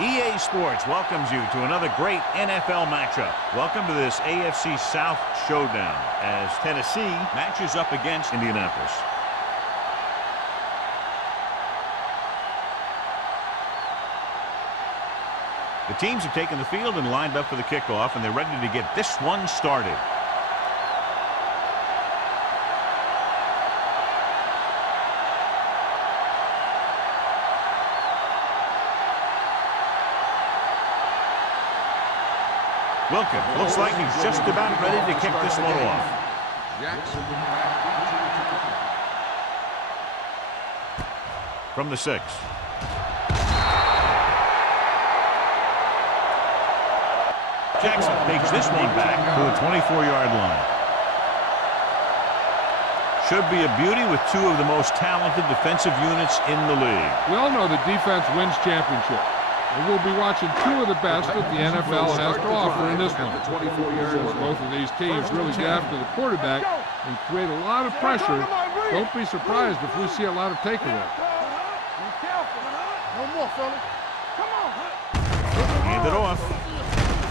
EA Sports welcomes you to another great NFL matchup. Welcome to this AFC South showdown as Tennessee matches up against Indianapolis. The teams have taken the field and lined up for the kickoff, and they're ready to get this one started. Wilkin looks like he's just about ready to kick this one off. From the 6. Jackson takes this one back to the 24-yard line. Should be a beauty with two of the most talented defensive units in the league. We all know that defense wins championships. And we'll be watching two of the best that the NFL has to offer in this one. Since both of these teams really get after the quarterback and create a lot of pressure, don't be surprised if we see a lot of takeaways. Hand it off.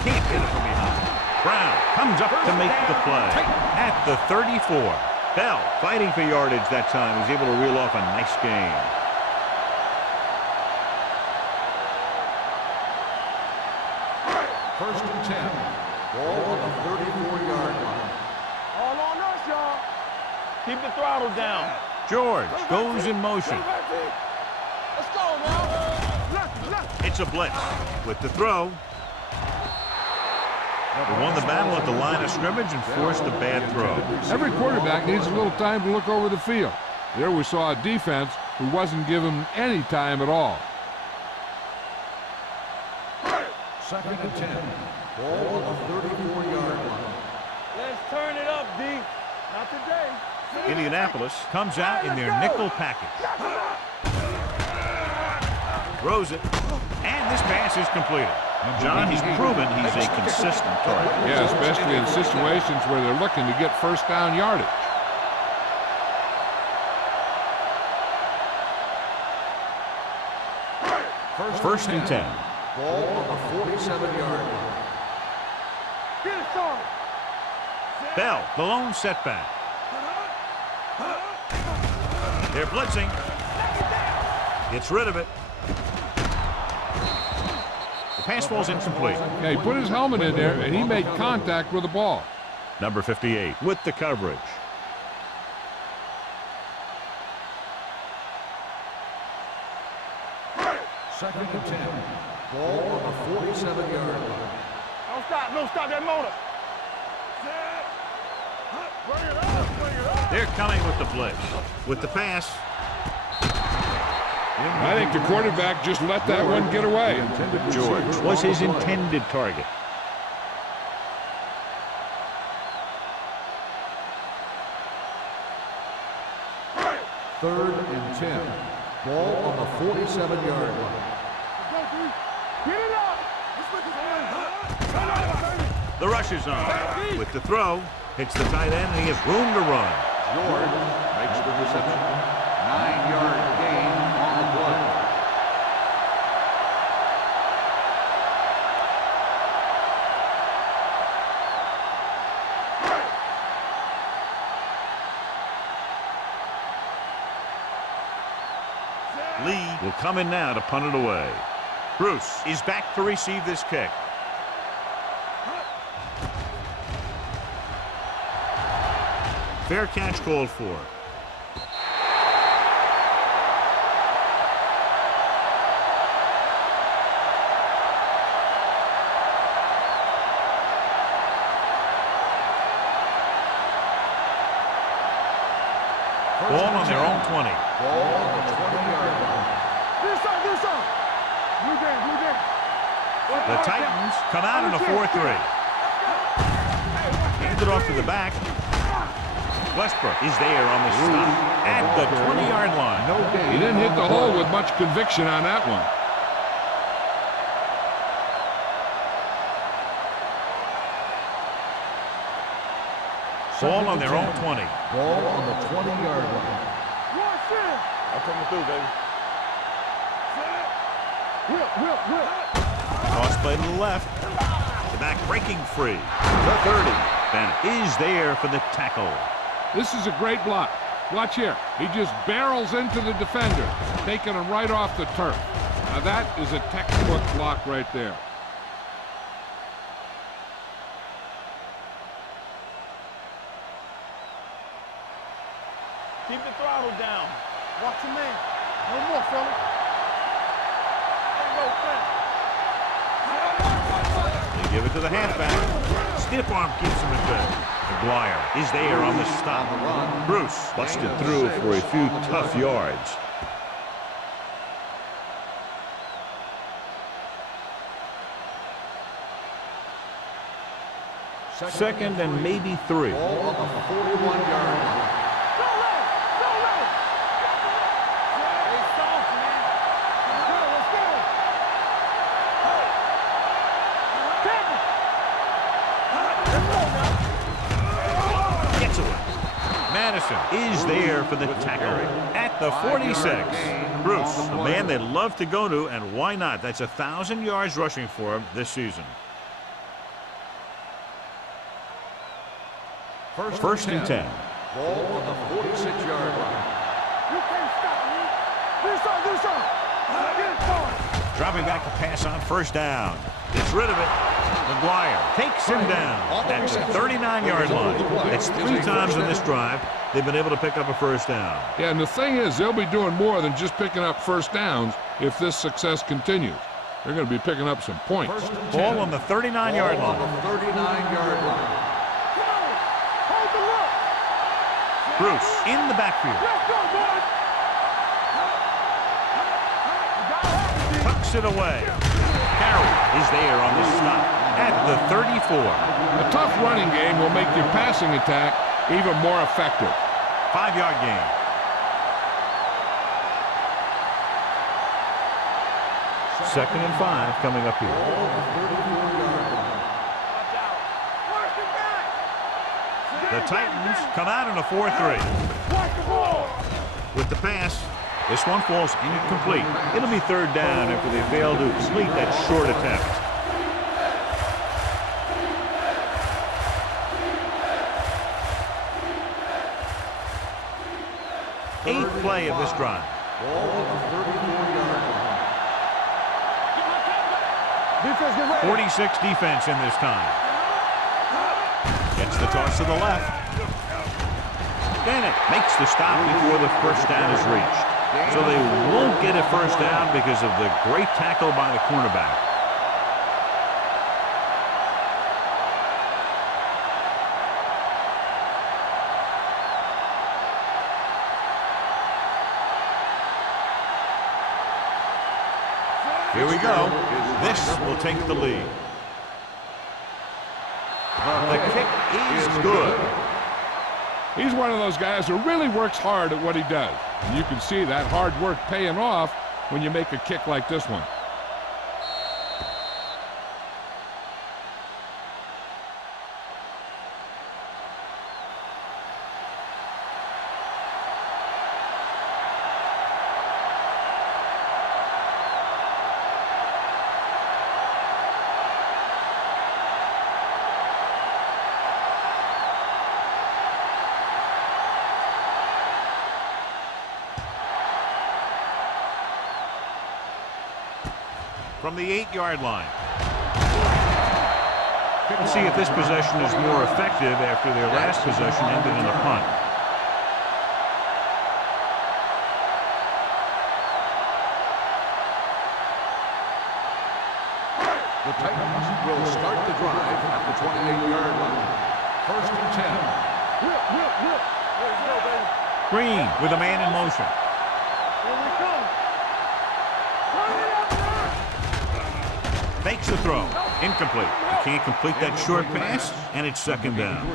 Can't hit it from behind. Brown comes up to make the play at the 34. Bell fighting for yardage that time. He's able to reel off a nice gain. First and 10. Ball on the 34-yard line. All on us, y'all. Keep the throttle down. George goes in motion. Let's go now. It's a blitz with the throw. They won the battle at the line of scrimmage and forced a bad throw. Every quarterback needs a little time to look over the field. There we saw a defense who wasn't given any time at all. Second and 10. Ball on the 34-yard line. Let's turn it up, D. Not today. Indianapolis comes out in their nickel package. Throws it, and this pass is completed. John, he's proven he's a consistent target. Yeah, especially in situations where they're looking to get first down yardage. First and 10. Ball on the 47-yard line. Get it started. Bell, the lone setback. They're blitzing. Gets rid of it. The pass falls incomplete. Yeah, he put his helmet in there, and he made contact with the ball. Number 58 with the coverage. Second and 10. Ball on the 47-yard line. Don't stop that motor. Bring it up, bring it up. They're coming with the blitz. With the pass. I think the quarterback just let that one get away. George was his intended target. Third and 10. Ball on the 47-yard line. Get it up. The rush is on. With the throw, hits the tight end, and he has room to run. George makes the reception. 9-yard gain on the play. Lee will come in now to punt it away. Bruce is back to receive this kick. Fair catch called for. Ball on their own 20. Ball on the 20-yard line. Do something. Blue game. The Titans come out in a 4-3. Handed off to the back. Westbrook is there on the stop at the 20-yard line. No gain. He didn't hit the hole with much conviction on that one. Ball on their own 20. Ball on the 20-yard line. I'm coming through, baby. Toss play to the left. The back breaking free. The 30. Bennett is there for the tackle. This is a great block. Watch here. He just barrels into the defender, taking him right off the turf. Now that is a textbook block right there. Keep the throttle down. Watch your man. No more, fella. They give it to the halfback. Stiff arm keeps him at bay. McGuire is there on the stop. Bruce busted through for a few tough yards. Second and maybe 3. Ball on the 41-yard line. Gets away. Madison is there for the tackle at the 46. Bruce, a man they love to go to, and why not? That's 1,000 yards rushing for him this season. First and 10. Ball on the 46-yard line. You can't stop me. Do something. Get it forward. Dropping back to pass on first down. Gets rid of it. McGuire takes him down at the 39-yard line. That's 3 times in this drive they've been able to pick up a first down. Yeah, and the thing is, they'll be doing more than just picking up first downs if this success continues. They're going to be picking up some points. Ball on the 39-yard Ball on line. the 39-yard line. Bruce in the backfield. Tucks it away. Carey is there on the stop at the 34. A tough running game will make your passing attack even more effective. 5-yard gain. Second and 5 coming up here. The Titans come out in a 4-3. With the pass, this one falls incomplete. It'll be third down after they fail to complete that short attempt. Eighth play of this drive. Ball on the 34-yard line. 46 defense in this time. Gets the toss to the left. Bennett makes the stop before the first down is reached. So they won't get a first down because of the great tackle by the cornerback. Here we go. This will take the lead. The kick is good. He's one of those guys who really works hard at what he does. And you can see that hard work paying off when you make a kick like this one. From the 8-yard line. Let's see if this possession is more effective after their last possession ended in a punt. The Titans will start the drive at the 28-yard line. First and 10. Green with a man in motion. Fakes the throw. Incomplete. He can't complete that short pass, and it's second down.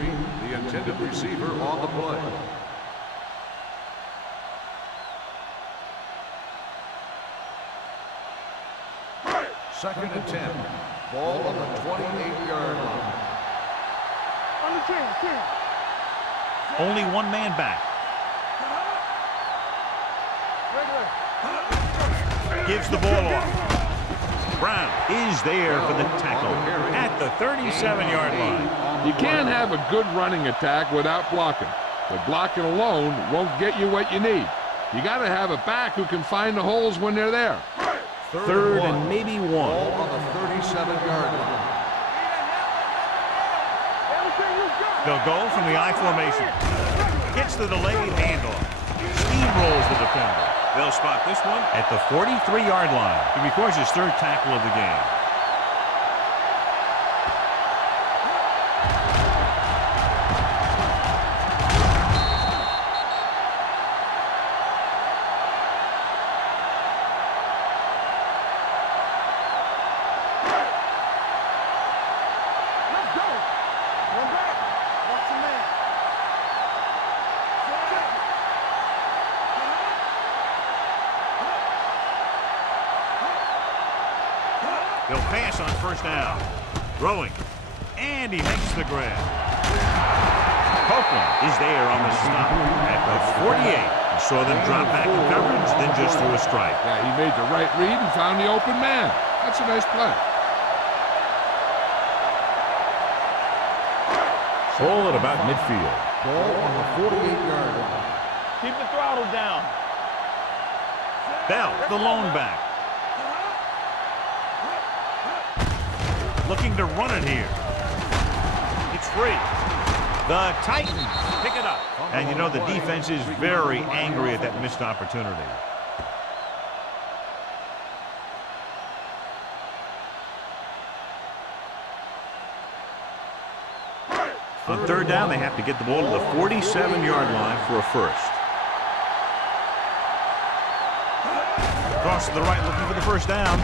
The intended receiver on the play. Second and 10. Ball on the 28-yard line. Only one man back. Gives the ball off. Brown is there for the tackle at the 37-yard line. You can't have a good running attack without blocking, but blocking alone won't get you what you need. You got to have a back who can find the holes when they're there. Third and maybe one. Ball on the 37-yard line. They'll go from the I formation. Gets the delayed handoff. Steamrolls the defender. They'll spot this one at the 43-yard line. He records his third tackle of the game. He'll pass on first down. Throwing. And he makes the grab. Copeland is there on the stop at the 48. He saw them drop back in coverage, then just threw a strike. Yeah, he made the right read and found the open man. That's a nice play. Ball at about midfield. Ball on the 48-yard line. Keep the throttle down. Bell, the lone back. Looking to run it here. It's free. The Titans pick it up. And you know the defense is very angry at that missed opportunity. On third down, they have to get the ball to the 47-yard line for a first. Cross to the right, looking for the first down.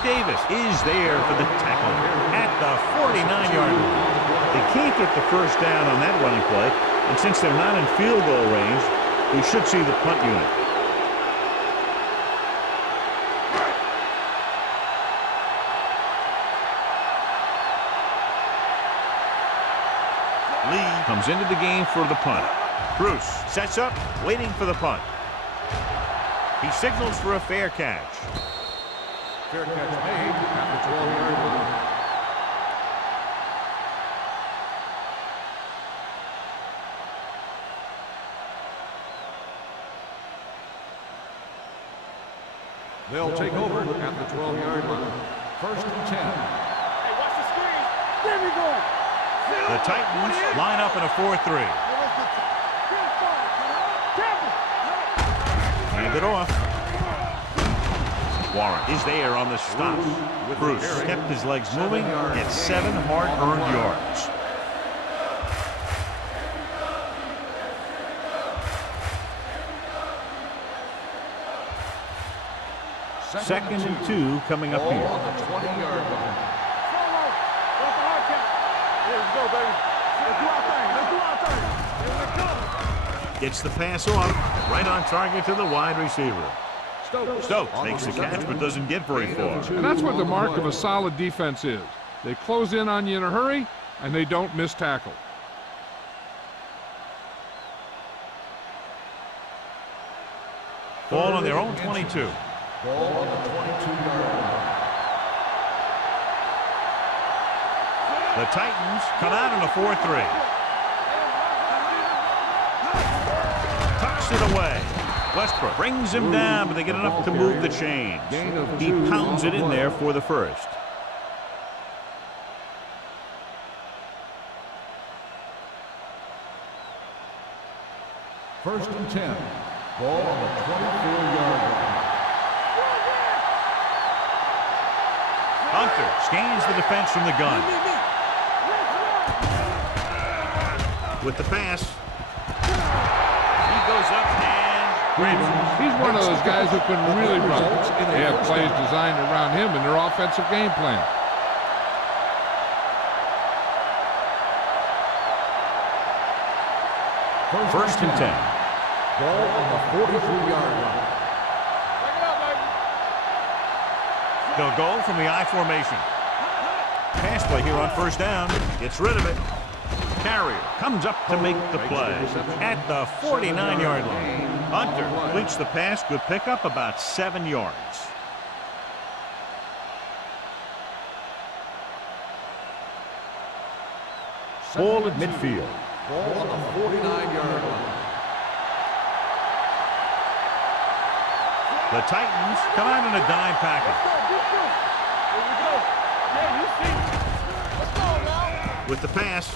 Davis is there for the tackle at the 49-yard line. They can't get the first down on that running play, and since they're not in field goal range, we should see the punt unit. Lee comes into the game for the punt. Bruce sets up, waiting for the punt. He signals for a fair catch. Fair catch made at the 12-yard line. They'll take over at the 12-yard line. First and 10. Hey, watch the screen. There we go. The Titans line up in a 4-3. Hand it off. Warren is there on the stop. Bruce kept his legs moving at 7 hard-earned yards. Second and 2 coming up here. On the 20-yard line. Here we go, baby. Let's do our thing. Let's do our thing. Here we go. Gets the pass off, right on target to the wide receiver. Stokes makes the catch but doesn't get very far. And that's what the mark of a solid defense is. They close in on you in a hurry, and they don't miss tackle. Ball on their own 22. Ball on the 22-yard line. The Titans come out in a 4-3. Tucks it away. Westbrook brings him down, but they get enough to move the chains. He pounds it in there for the first. First and 10. Ball on the 24-yard line. Hunter scans the defense from the gun. With the pass. He goes up and grabs it. He's one of those guys who can really run. They have plays designed around him in their offensive game plan. First and 10. Ball on the 43-yard line. They'll go from the I formation. Pass play here on first down. Gets rid of it. Carrier comes up to make the play at the 49-yard line. Hunter completes the pass. Good pickup, about 7 yards. Ball at midfield. Ball on the 49-yard line. The Titans come out in a dime package. Here we go. Yeah, you see. Let's go now. With the pass,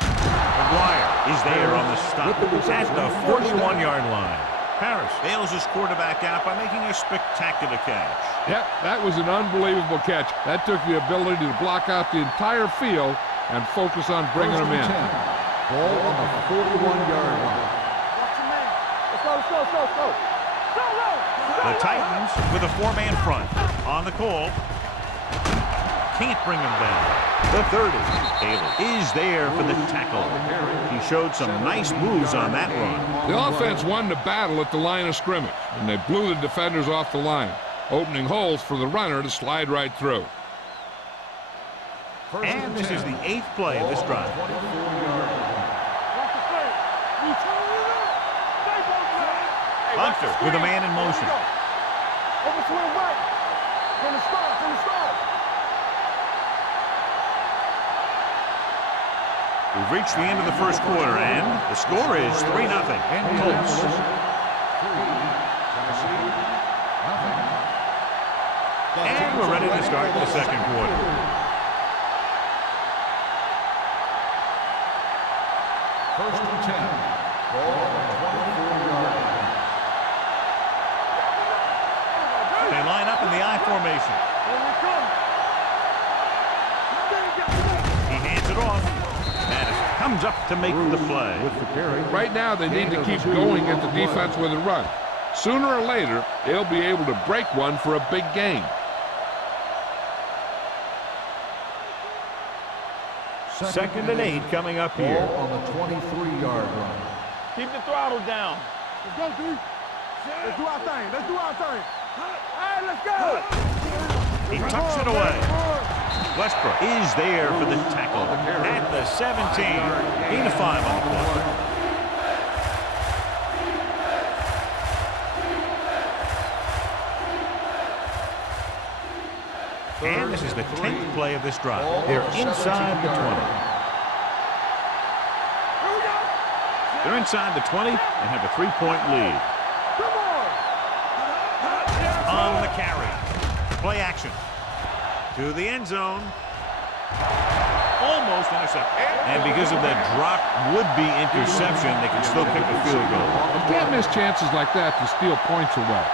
McGuire is there on the stop at the 41-yard line. Harris bails his quarterback out by making a spectacular catch. Yep, that was an unbelievable catch. That took the ability to block out the entire field and focus on bringing them in. Ball on the 41-yard line. Let's go, let's go, let's go, let's go. Go, go. The Titans with a four-man front on the call. Can't bring him down. The 30. Taylor is there for the tackle. He showed some nice moves on that run. The offense won the battle at the line of scrimmage, and they blew the defenders off the line, opening holes for the runner to slide right through. And this is the 8th play of this drive. Hunter with a man in motion. Over to him right. From the start, from the start. We've reached the end of the first quarter, and the score is 3-0. Colts. And we're ready to start the second quarter. First and 10. Ball on the 24-yard line. They line up in the I formation. He hands it off. Madison comes up to make the play. With the carry. Right now, they need to keep going at the defense with a run. Sooner or later, they'll be able to break one for a big gain. Second and 8 coming up here. Ball on the 23-yard line. Keep the throttle down. Let's go, D. Let's do our thing. Let's do our thing. Hey, let's go. He tucks it away. Westbrook is there for the tackle at the 17. 8-5 on the clock. And this is the 10th play of this drive. They're inside the 20. They're inside the 20 and have a 3-point lead. On the carry. Play action. To the end zone. Almost intercepted. And because of that drop would-be interception, they can still kick a field goal. You can't miss chances like that to steal points away.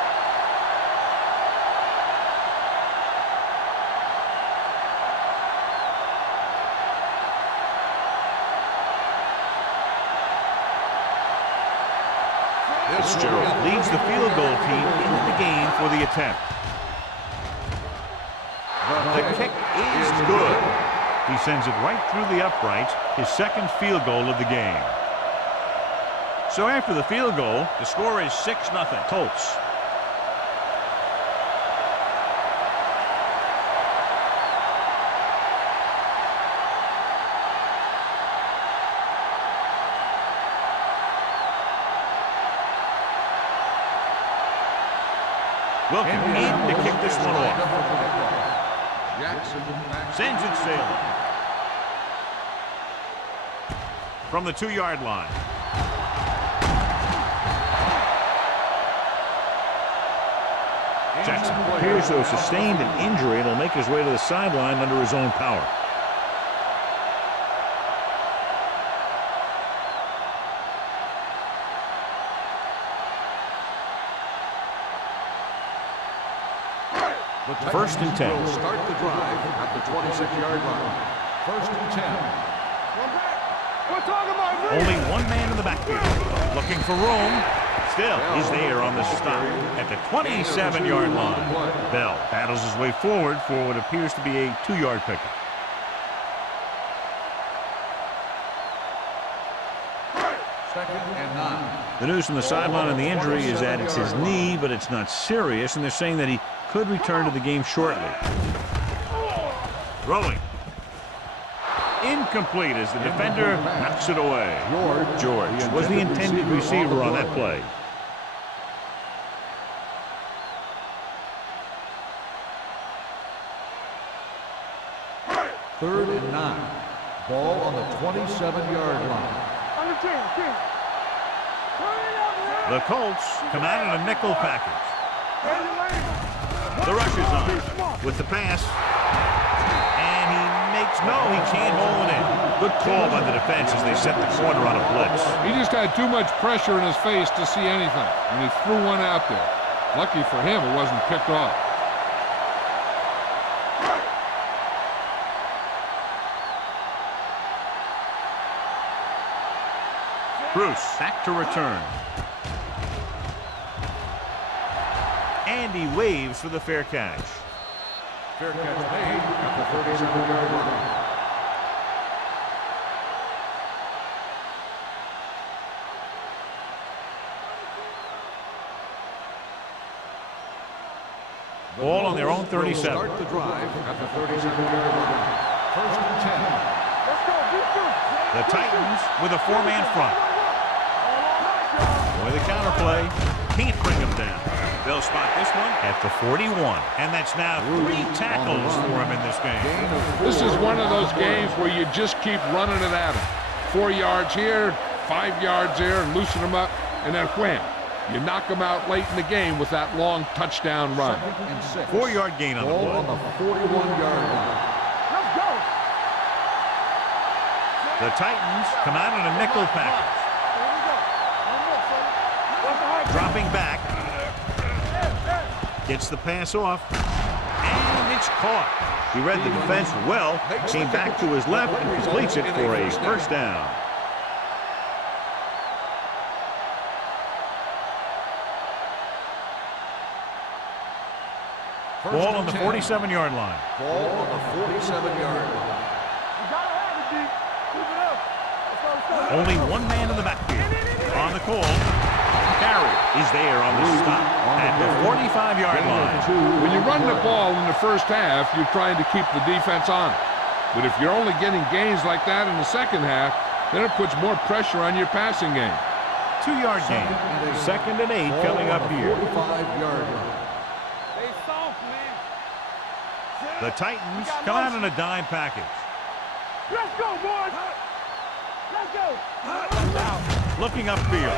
Fitzgerald leads the field goal team into the game for the attempt. The kick is good. He sends it right through the uprights, his second field goal of the game. So after the field goal, the score is 6-0 Colts. Wilkin in to kick this one off. Sends it sailing. From the 2-yard line. Jackson appears to have sustained an injury and will make his way to the sideline under his own power. First and 10. Will start the drive at the 26-yard line. First and 10. We're talking about Only one man in the backfield. Looking for room. Still, he's there on the stop at the 27-yard line. Bell battles his way forward for what appears to be a 2-yard pickup. Second and 9. The news from the sideline on the injury is that it's his knee, but it's not serious, and they're saying that he could return to the game shortly. Throwing. Incomplete as the defender knocks it away. George was the intended receiver on that play. Third and 9. Ball on the 27-yard line. On the 10. The Colts come out in a nickel package. The rush is on with the pass. And he makes, no, he can't hold it in. Good call by the defense as they set the corner on a blitz. He just had too much pressure in his face to see anything, and he threw one out there. Lucky for him, it wasn't picked off. Bruce back to return. And he waves for the fair catch. Fair catch made at the 37-yard line. Ball on their own 37. Start the drive at the 37-yard line. First and 10. Let's go, defense. The Titans with a four-man front. Boy, the counterplay. Can't bring him down. They'll spot this one at the 41. And that's now 3 tackles for him in this game. This is one of those games where you just keep running it at him. 4 yards here, 5 yards there, and loosen him up, and then wham. You knock him out late in the game with that long touchdown run. 4-yard gain on the play. Ball on the 41-yard line. Let's go. The Titans come out in a nickel package. Dropping back. Gets the pass off. And it's caught. He read the defense well, came back to his left and completes it for a first down. Ball on the 47-yard line. Ball on the 47-yard line. You gotta have it, D. Keep it up. Let's go. Only one man in the backfield. On the call. Carey is there on the stop at the 45-yard line. When you run the ball in the first half, you're trying to keep the defense on it. But if you're only getting gains like that in the second half, then it puts more pressure on your passing game. 2-yard gain. Second and 8 coming up here. 45-yard line. Stay soft, man. The Titans come out in a dime package. Let's go, boys. Let's go. Looking upfield.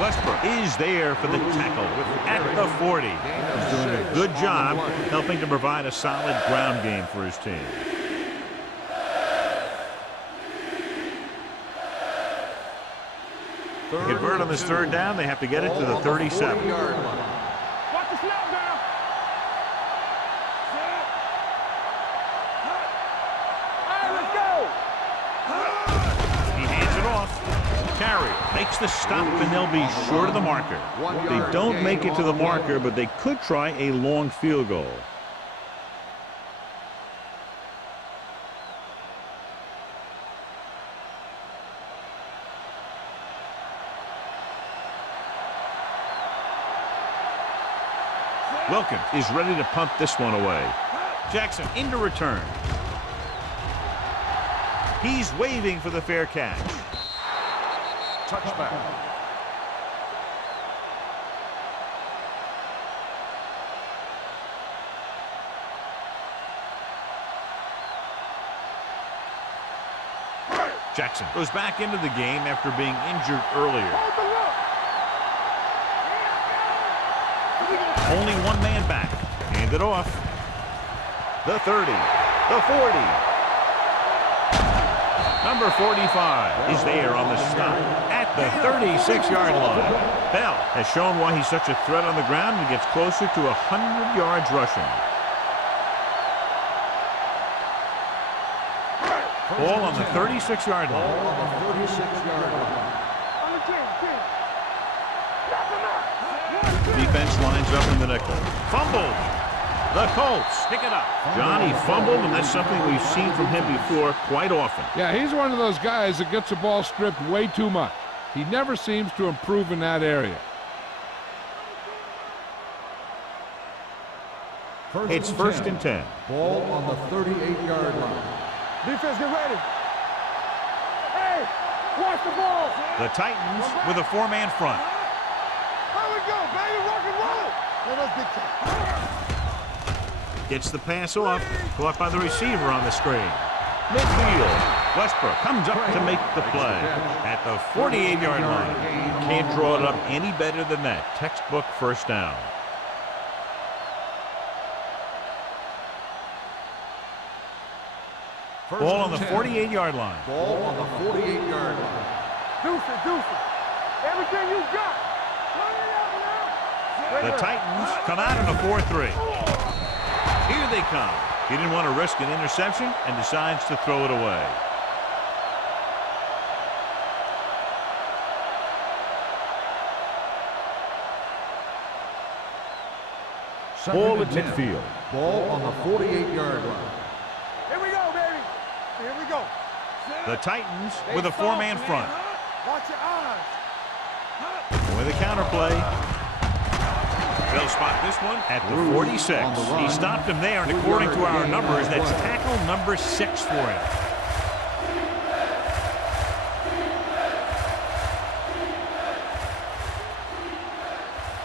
Westbrook is there for the tackle at the 40. He's doing a good job helping to provide a solid ground game for his team. To convert on this third down, they have to get it to the 37. Watch the snap down. All right, let's go. He hands it off. Carey makes the stop, and they'll be short of the marker. They don't make it to the marker, but they could try a long field goal. Wilkins is ready to punt this one away. Jackson into return. He's waving for the fair catch. Touchback. Jackson goes back into the game after being injured earlier. Only one man back. Hand it off. The 30. The 40. Number 45 is there on the stop at the 36-yard line. Bell has shown why he's such a threat on the ground and gets closer to 100 yards rushing. Ball on the 36-yard line. Ball on the 36-yard line. On the 10. Defense lines up in the nickel. Fumbled. The Colts pick it up. Johnny fumbled, and that's something we've seen from him before quite often. Yeah, he's one of those guys that gets the ball stripped way too much. He never seems to improve in that area. It's first and 10. Ball on the 38-yard line. Defense, get ready. Hey, watch the ball. The Titans with a four-man front. Here we go, baby. Rock and roll. Hey, let's get time. Gets the pass off. Caught by the receiver on the screen. Midfield. Westbrook comes up to make the play at the 48-yard line. Can't draw it up any better than that. Textbook first down. Ball on the 48-yard line. Ball on the 48-yard line. Deuce it. Everything you got. The Titans come out in a 4-3. Here they come. He didn't want to risk an interception and decides to throw it away. Ball at midfield. Ball on the 48-yard line. Here we go, baby. Here we go. The Titans with a four-man front. Watch your eyes. With a counter play. They'll spot this one at the 46. He stopped him there, and according to our numbers, that's tackle number 6 for him.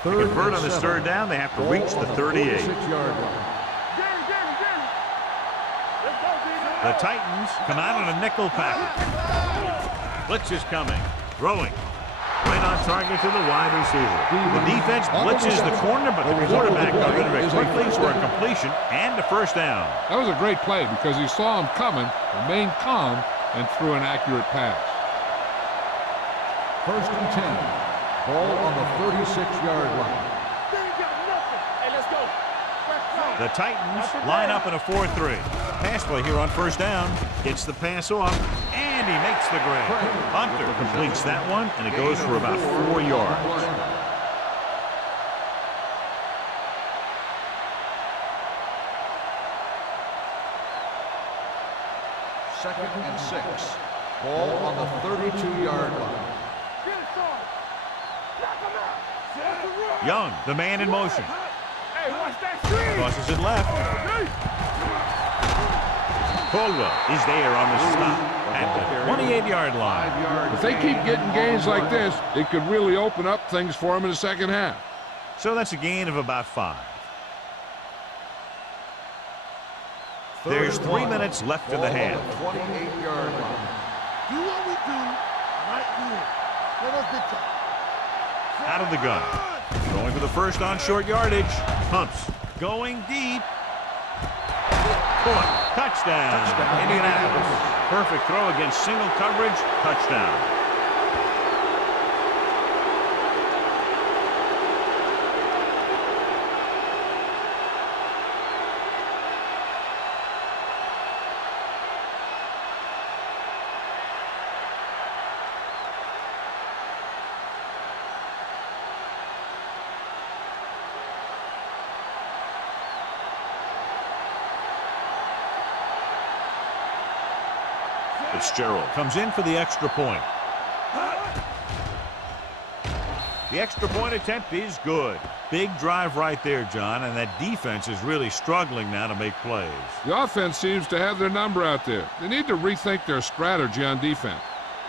To convert on this third down, they have to reach the 38. The Titans come out in a nickel package. Blitz is coming. Throwing. Right on target to the wide receiver. The defense blitzes the corner, but the quarterback got rid of it quickly for a completion and a first down. That was a great play because he saw him coming, remained calm, and threw an accurate pass. 1st and 10. Ball on the 36-yard line. Hey, let's go. The Titans line up in a 4-3. Pass play here on first down. Gets the pass off, and he makes the grab. Hunter completes that one, and it goes for about 4 yards. Second and 6. Ball on the 32-yard line. Young, the man in motion. Hey, watch that screen. Crosses it left. Caldwell is there on the stop at the 28-yard line. If they keep getting gains like this, it could really open up things for them in the second half. So that's a gain of about 5. There's 3 minutes left in the half. 28-yard line. Do what we do right here. Let us get you. Out of the gun. Going for the first on short yardage. Pumps. Going deep. Caught. Touchdown. Indianapolis. Perfect throw against single coverage. Touchdown. Fitzgerald comes in for the extra point. The extra point attempt is good. Big drive right there, John, and that defense is really struggling now to make plays. The offense seems to have their number out there. They need to rethink their strategy on defense.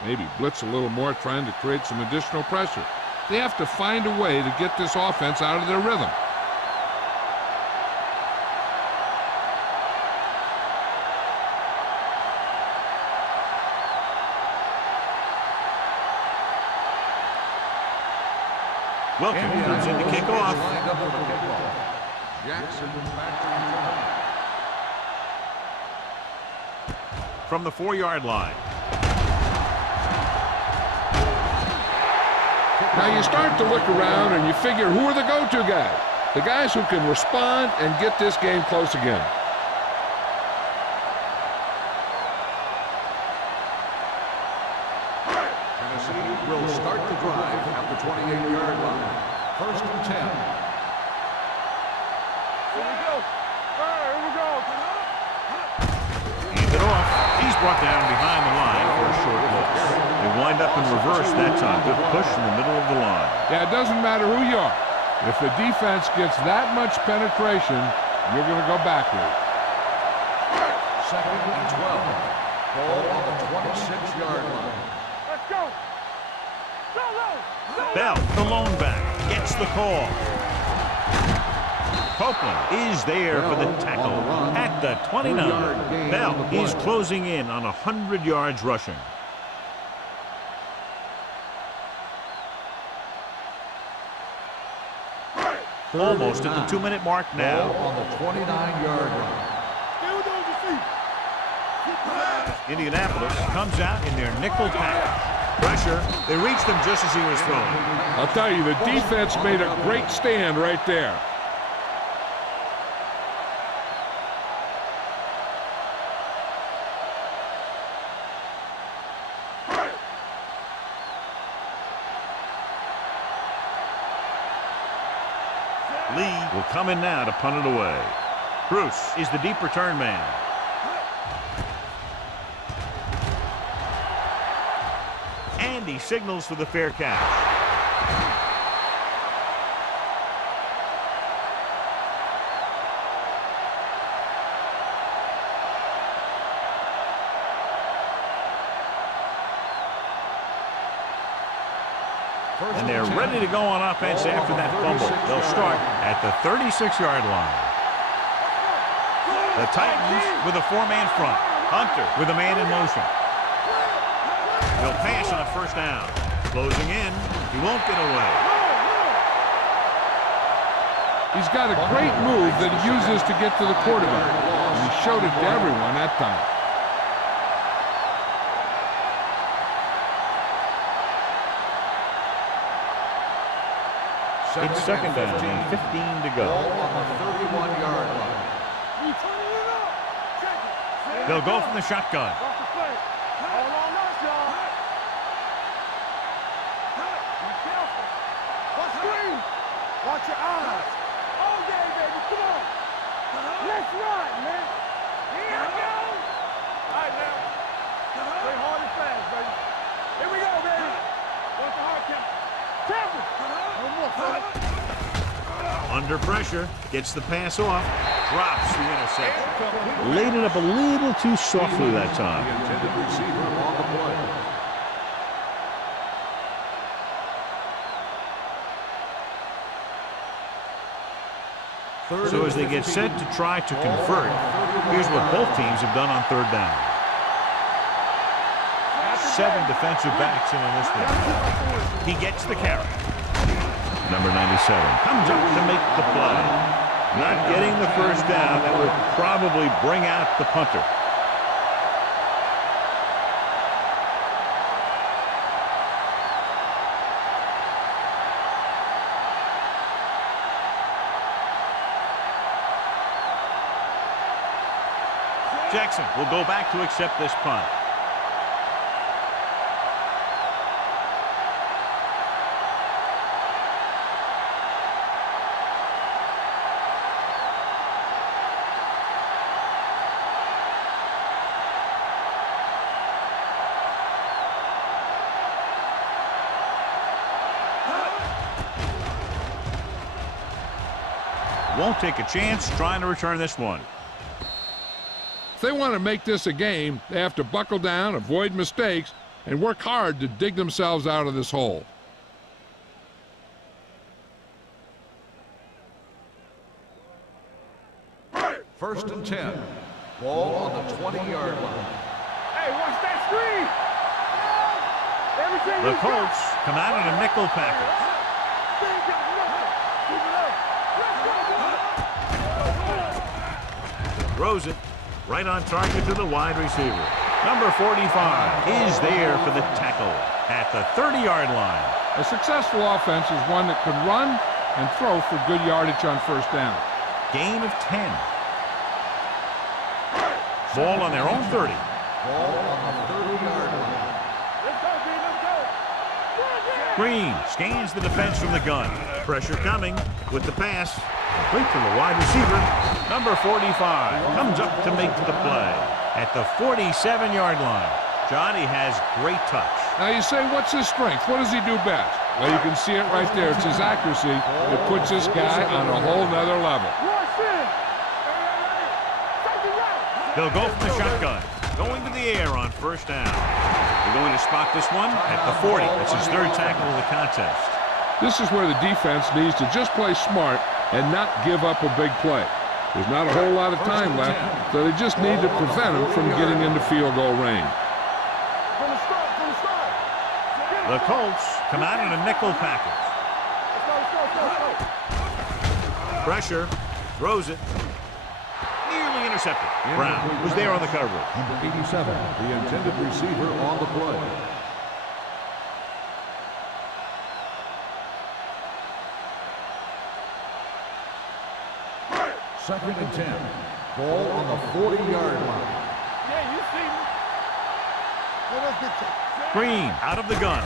Maybe blitz a little more, trying to create some additional pressure. They have to find a way to get this offense out of their rhythm. Wilkins comes in to kick off. Jackson From the 4-yard line. Now you start to look around and you figure, who are the go-to guys? The guys who can respond and get this game close again. Tennessee will start the drive at the 28-yard line. 1st and 10. Here we go. All right, here we go. Hand it off. He's brought down behind the line for a short loss. They wind up in reverse that time. Good push in the middle of the line. Yeah, it doesn't matter who you are. If the defense gets that much penetration, you're going to go backward. 2nd and 12. Ball on the 26-yard line. Let's go. Bell, the lone back, gets the call. Copeland is there for the tackle at the 29. Bell is closing in on 100 yards rushing. Almost at the 2-minute mark now. On the 29-yard line. Indianapolis comes out in their nickel package. Pressure. They reached him just as he was throwing. I'll tell you, the defense made a great stand right there. Lee will come in now to punt it away. Bruce is the deep return man. And he signals for the fair catch. And they're ready to go on offense after that fumble. They'll start at the 36-yard line. The Titans with a 4-man front. Hunter with a man in motion. They'll pass on a first down. Closing in. He won't get away. He's got a great move that he uses to get to the quarterback. And he showed it to everyone that time. It's second down and 15 to go. On the 31-yard line. They'll go from the shotgun. Watch your eyes. All day, baby. Come on. Let's run, man. Here I go. All right, now. Play hard and fast, baby. Here we go, baby. What's the hard count? Temple. No more, fella. Under pressure. Gets the pass off. Drops the interception. Laid it up a little too softly that time. The intended receiver on the play. So as they get set to try to convert, here's what both teams have done on third down. 7 defensive backs in on this one. He gets the carry. Number 97 comes up to make the play. Not getting the first down. That will probably bring out the punter. Jackson will go back to accept this punt. Won't take a chance trying to return this one. If they want to make this a game, they have to buckle down, avoid mistakes, and work hard to dig themselves out of this hole. First and 10. Ball on the 20-yard line. Hey, watch that screen. Everything The Colts come out in a nickel package. Throws it right on target to the wide receiver. Number 45 is there for the tackle at the 30-yard line. A successful offense is one that can run and throw for good yardage on first down. Gain of 10. Ball on their own 30. Ball on the 30-yard line. Let's go, B. Let's go. Green scans the defense from the gun. Pressure coming with the pass. Complete to the wide receiver. Number 45 comes up to make the play at the 47-yard line. Johnny has great touch. Now you say, what's his strength? What does he do best? Well, you can see it right there. It's his accuracy that puts this guy on a whole nother level. They'll go from the shotgun. Going to the air on first down. They're going to spot this one at the 40. That's his third tackle of the contest. This is where the defense needs to just play smart and not give up a big play. There's not a whole lot of time left, so they just need to prevent them from getting into field goal range. From the start, from the start. The Colts come out in a nickel package. Let's go. Pressure, throws it. Nearly intercepted. Brown was there on the coverage. Number 87, the intended receiver on the play. Second and 10. Ball on the 40-yard line. Yeah, you see me. Let's get you. Green out of the gun.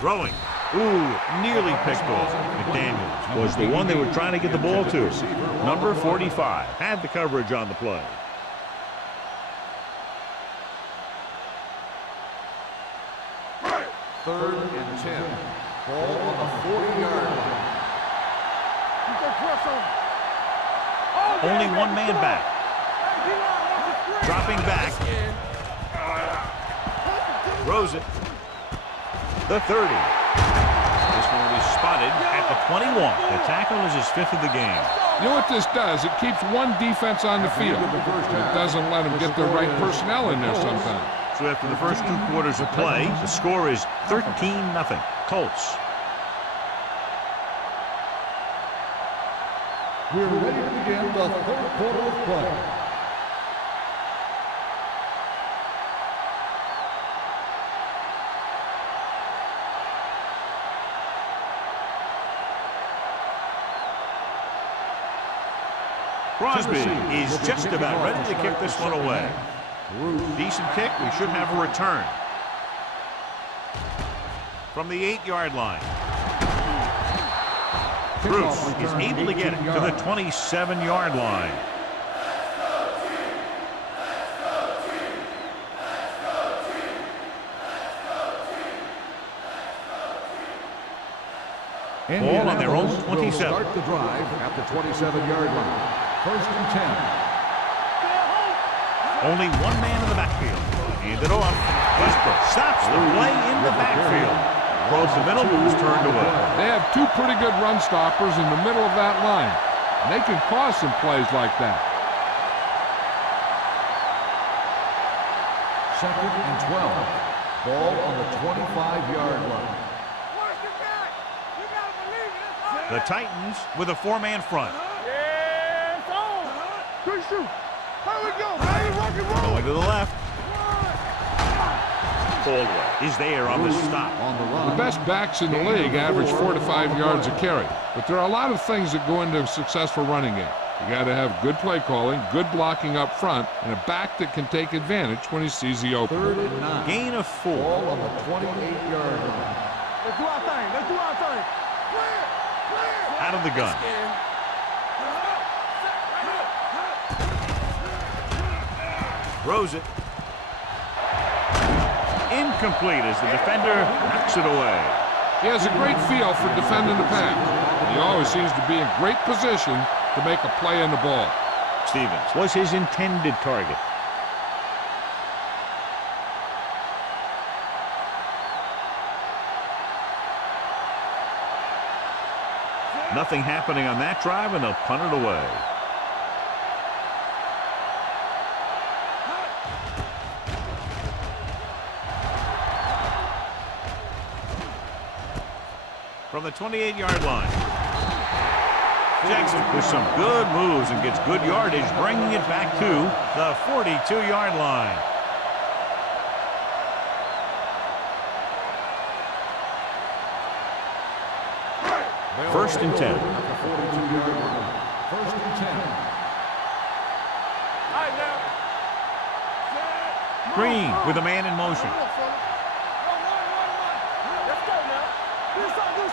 Throwing. Ooh, nearly picked off. McDaniels was the one they were trying to get the ball to. Number 45 had the coverage on the play. Third and 10. Ball on the 40-yard line. Keep that press on. Only one man back. Dropping back. Throws it. The 30. This one will be spotted at the 21. The tackle is his 5th of the game. You know what this does? It keeps one defense on the field. It doesn't let them get the right personnel in there sometimes. So after the first 2 quarters of play, the score is 13-0. Colts. We're ready to begin the third quarter of play. Crosby is just about ready to kick this one away. Decent kick. We should have a return. From the 8-yard line. Bruce is able to get it to the 27-yard line. Ball on their own 27. Start the drive at the 27-yard line. First and 10. Only one man in the backfield. Hand it off. Westbrook stops the play in the backfield. Across the middle, but was turned away. They have 2 pretty good run stoppers in the middle of that line. And they can cause some plays like that. Second and 12. Ball on the 25-yard line. The Titans with a 4-man front. Yeah, it's on. Good shoot. Here we go, baby. Rock and roll. Going to the left. Caldwell is there on the stop. On the run. The best backs in the league average 4 to 5 yards a carry. But there are a lot of things that go into a successful running game. You got to have good play calling, good blocking up front, and a back that can take advantage when he sees the opening. Third and 9. Gain of 4. Ball on the 28-yard line. Let's do our thing. Let's do our thing. Out of the gun. Throws it. Incomplete as the defender knocks it away. He has a great feel for defending the pass. He always seems to be in great position to make a play on the ball. Stevens was his intended target. Nothing happening on that drive, and they'll punt it away. From the 28-yard line. Jackson with some good moves and gets good yardage, bringing it back to the 42-yard line. First and 10. At the 42-yard line. First and 10. All right, now. Green with a man in motion. Run. Let's go now. Do something.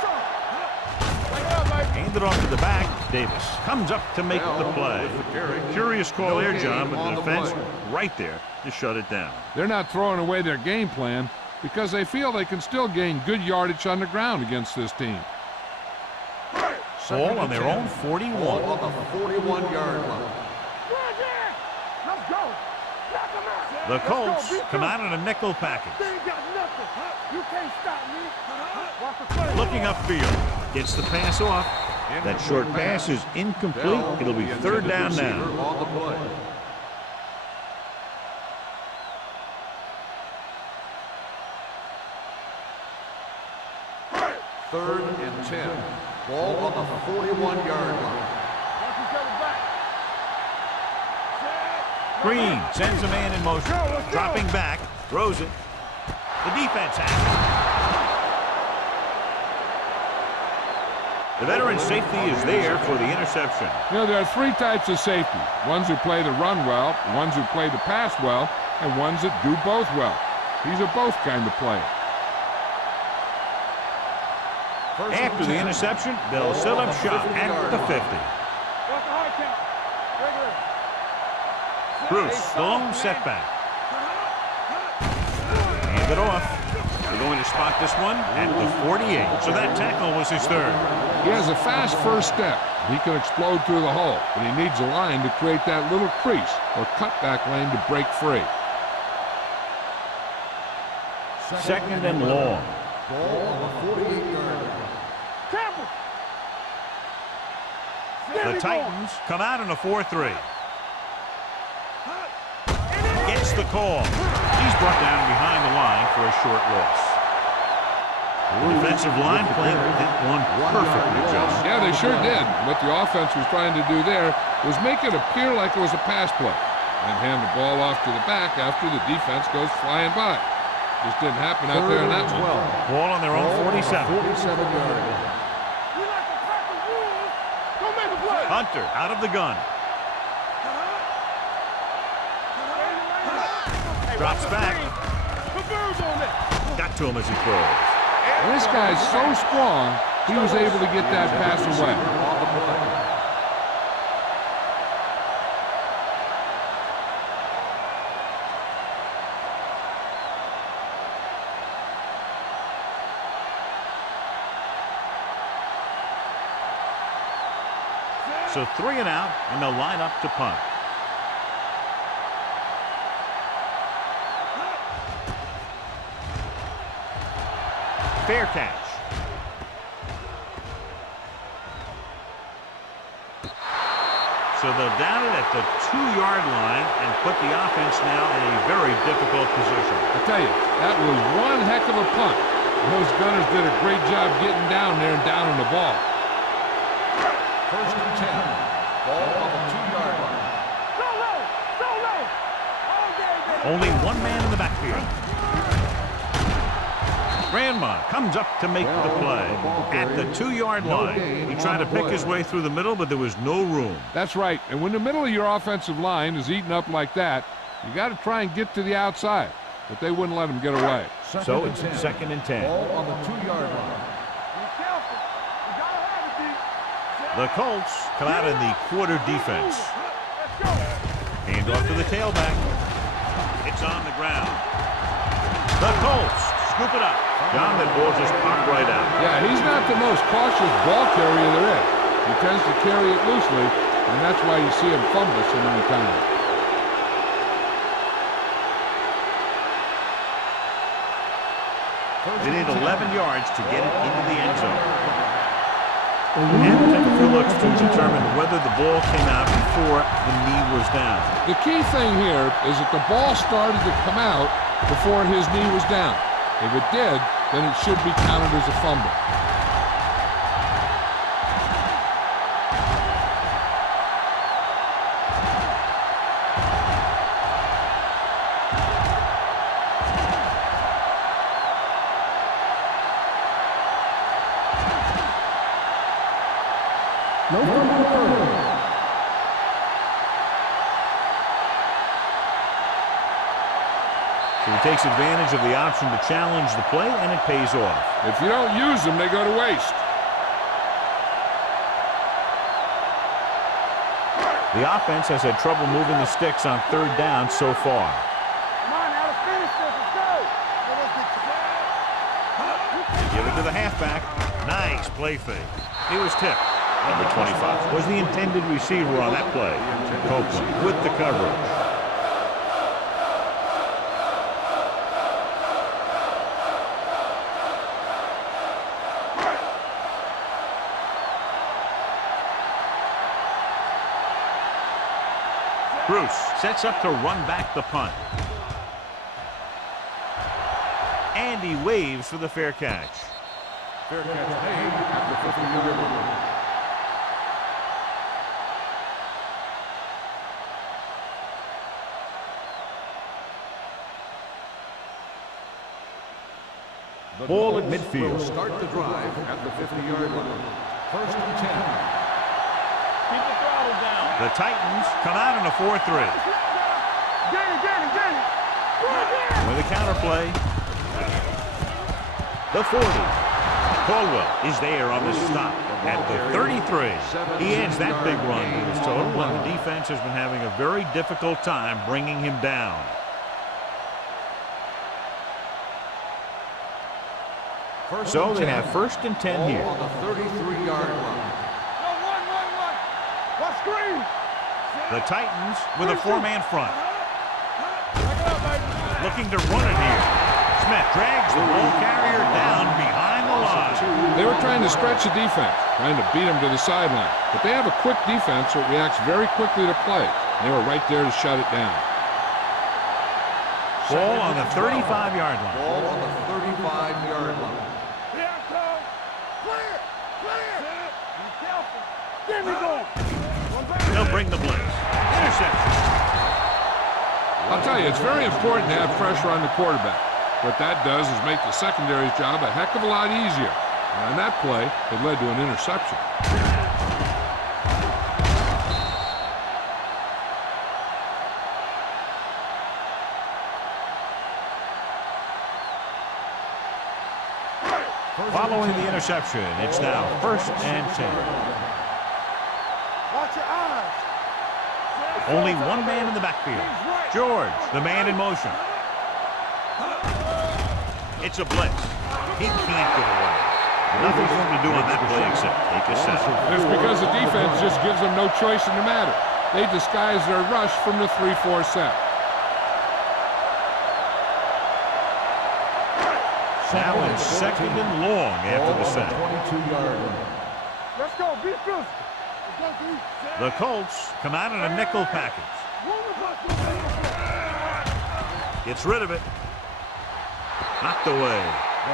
Wake up, baby. Handed off to the back. Davis comes up to make the play. Curious call there, John, but the defense right there to shut it down. They're not throwing away their game plan because they feel they can still gain good yardage on the ground against this team. Ball on their own 41. Ball on the 41-yard line. Let's go. Knock him out. The Colts come out in a nickel package. They ain't got nothing. You can't stop me. Watch the play. Looking upfield. Gets the pass off. That short pass is incomplete. It'll be third down now. On the play. Third and 10. Ball on the 41-yard line. Watch each other back. Green sends a man in motion. Dropping back. Throws it. The defense has it. The veteran safety is there for the interception. You know, there are three types of safety. Ones who play the run well, ones who play the pass well, and ones that do both well. These are both kind of players. After the interception, they'll set up shop at the 50. Watch the hard count. Regular. Bruce, the lone setback. Hand it off. They're going to spot this one at the 48. So that tackle was his third. He has a fast first step. He can explode through the hole, but he needs a line to create that little crease or cutback lane to break free. Second and long. Ball on the 48-yard line. Campbell. The Titans come out in a 4-3. Gets the call. He's brought down behind the line for a short loss. The defensive line playing that one perfectly, Joe. Yeah, they sure did. What the offense was trying to do there was make it appear like it was a pass play and hand the ball off to the back after the defense goes flying by. Just didn't happen out there in that one. Ball on their own 47. 47-yard line. We like to crack the rules. Don't make a play. Hunter out of the gun. Drops back. Converge on it. Got to him as he throws. This guy's so strong, he was able to get that pass away. On the play. So 3 and out, and they'll line up to punt. Fair catch. So they'll down it at the 2-yard line and put the offense now in a very difficult position. I tell you, that was one heck of a punt. Those gunners did a great job getting down there and downing the ball. First and 10. Ball on the 2-yard line. So low. So low. All day, baby. Only one man in the backfield. Grandma comes up to make the play at the 2-yard line. He tried to pick his way through the middle, but there was no room. That's right. And when the middle of your offensive line is eaten up like that, you got to try and get to the outside. But they wouldn't let him get away. So it's second and 10. Ball on the 2-yard line. Be careful. You gotta have it, D. The Colts come out in the quarter defense. Let's go. Hand off to the tailback. It's on the ground. The Colts scoop it up. John, that ball just popped right out. Yeah, he's not the most cautious ball carrier there is. He tends to carry it loosely, and that's why you see him fumble so many times. They need 11 yards to get it into the end zone. And take a few looks to determine whether the ball came out before the knee was down. The key thing here is that the ball started to come out before his knee was down. If it did, then it should be counted as a fumble. No fumble recovered. So he takes advantage of the option to challenge the play, and it pays off. If you don't use them, they go to waste. The offense has had trouble moving the sticks on third down so far. Come on now, let's finish this. Let's go. They give it to the halfback. Nice play fake. He was tipped. Number 25 was the intended receiver on that play. Copeland with the coverage. Bruce sets up to run back the punt. And he waves for the fair catch. Fair catch made at the 50-yard line. Ball at midfield. Start the drive at the 50-yard line. 1st and 10. Keep the throttle down. The Titans come out in a 4-3. Get it. With a counter play. The 40. Caldwell is there on the stop at the 33. He adds that big run to his total, and the defense has been having a very difficult time bringing him down. So they have 1st and 10 here. On the 33-yard line. No, one. What screen? The Titans with a 4-man front. Back it up, baby. Looking to run it here. Smith drags the ball carrier down behind the line. They were trying to stretch the defense, trying to beat him to the sideline. But they have a quick defense that reacts very quickly to play. They were right there to shut it down. Ball on the 35-yard line. Ball on the 35-yard line. Here I come. Clear. Be careful. There we go. They'll bring the blitz. Interception. I'll tell you, it's very important to have pressure on the quarterback. What that does is make the secondary's job a heck of a lot easier. And on that play, it led to an interception. Following the interception, it's now 1st and 10. Watch your eyes. Only one man in the backfield. George, the man in motion. It's a blitz. He can't get away. Nothing for him to do on that play except take a set. It's because the defense just gives them no choice in the matter. They disguise their rush from the 3-4 set. Now it's 2nd and long after the set. 22-yard line. Let's go. Be physical. Let's go, D. The Colts come out in a nickel package. Gets rid of it. Knocked away.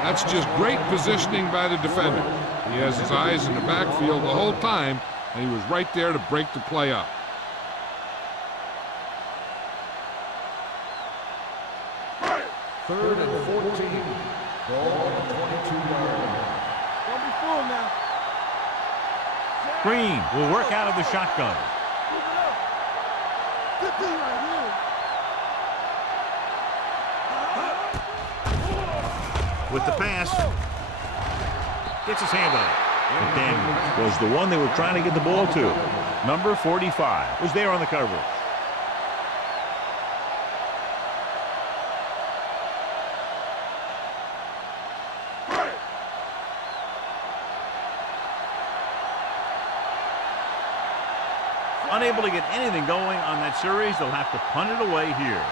That's just great positioning by the defender. He has his eyes in the backfield the whole time, and he was right there to break the play up. Third and 14. Ball on the 22-yard line. Don't be fooled now. Green will work out of the shotgun. Keep it up. Good thing right here. With the pass. Gets his hand on it. But Daniels was the one they were trying to get the ball to. Number 45 was there on the coverage. Unable to get anything going on that series, they'll have to punt it away here.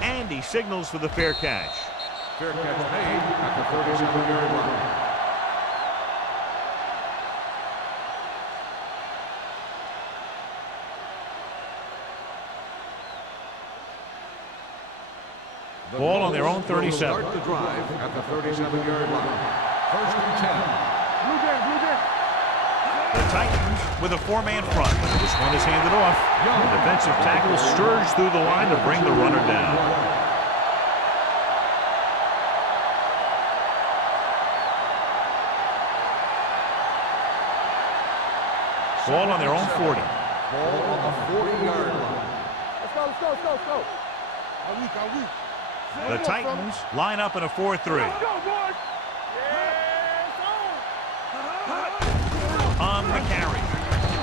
And he signals for the fair catch. Fair catch made at the 37-yard line. Ball on their own 37. Start the drive at the 37-yard line. 1st and 10. Blue Jay. The Titans with a 4-man front. This one is handed off. The defensive tackle surged through the line to bring the runner down. Ball on their own 40. Ball on the 40-yard line. Let's go. Are weak. The Titans line up in a 4-3. Let's go, boys. On the carry.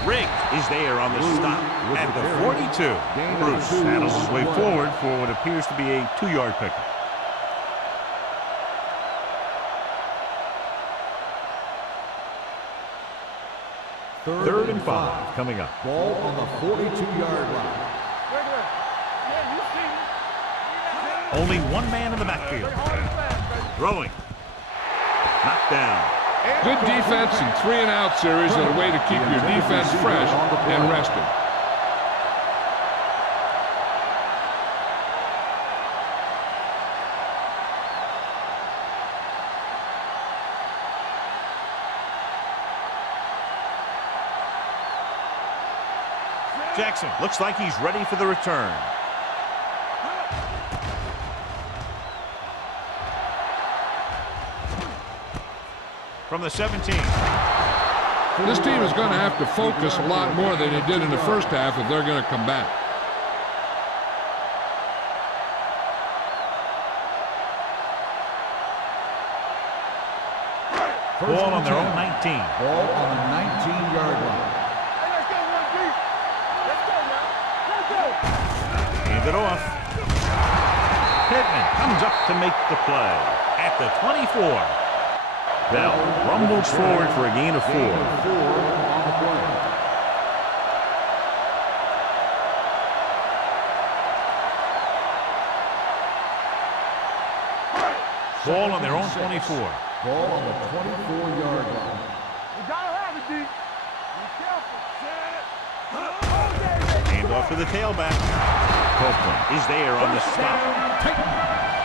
Riggs is there on the stop at the 42. Bruce handles his way forward for what appears to be a 2-yard pickup. Third and 5 coming up. Ball on the 42-yard line. Yeah, you see me. Only one man in the backfield. Throwing. Knocked down. Good defense and 3-and-out series are a way to keep your defense fresh and rested. Jackson looks like he's ready for the return. From the 17. This team is going to have to focus a lot more than they did in the first half if they're going to come back. Ball on their own 19. Ball on the 19-yard line. Hey, let's go, one deep. Let's go now. Let's go. Hand it off. Pittman comes up to make the play at the 24. Bell rumbles forward for a gain of 4. Gain of 4 on the play. Ball on their own 24. Ball on the 24-yard line. We gotta have it, D. Be careful. All day, baby. Hand off to the tailback. Copeland is there on the stop.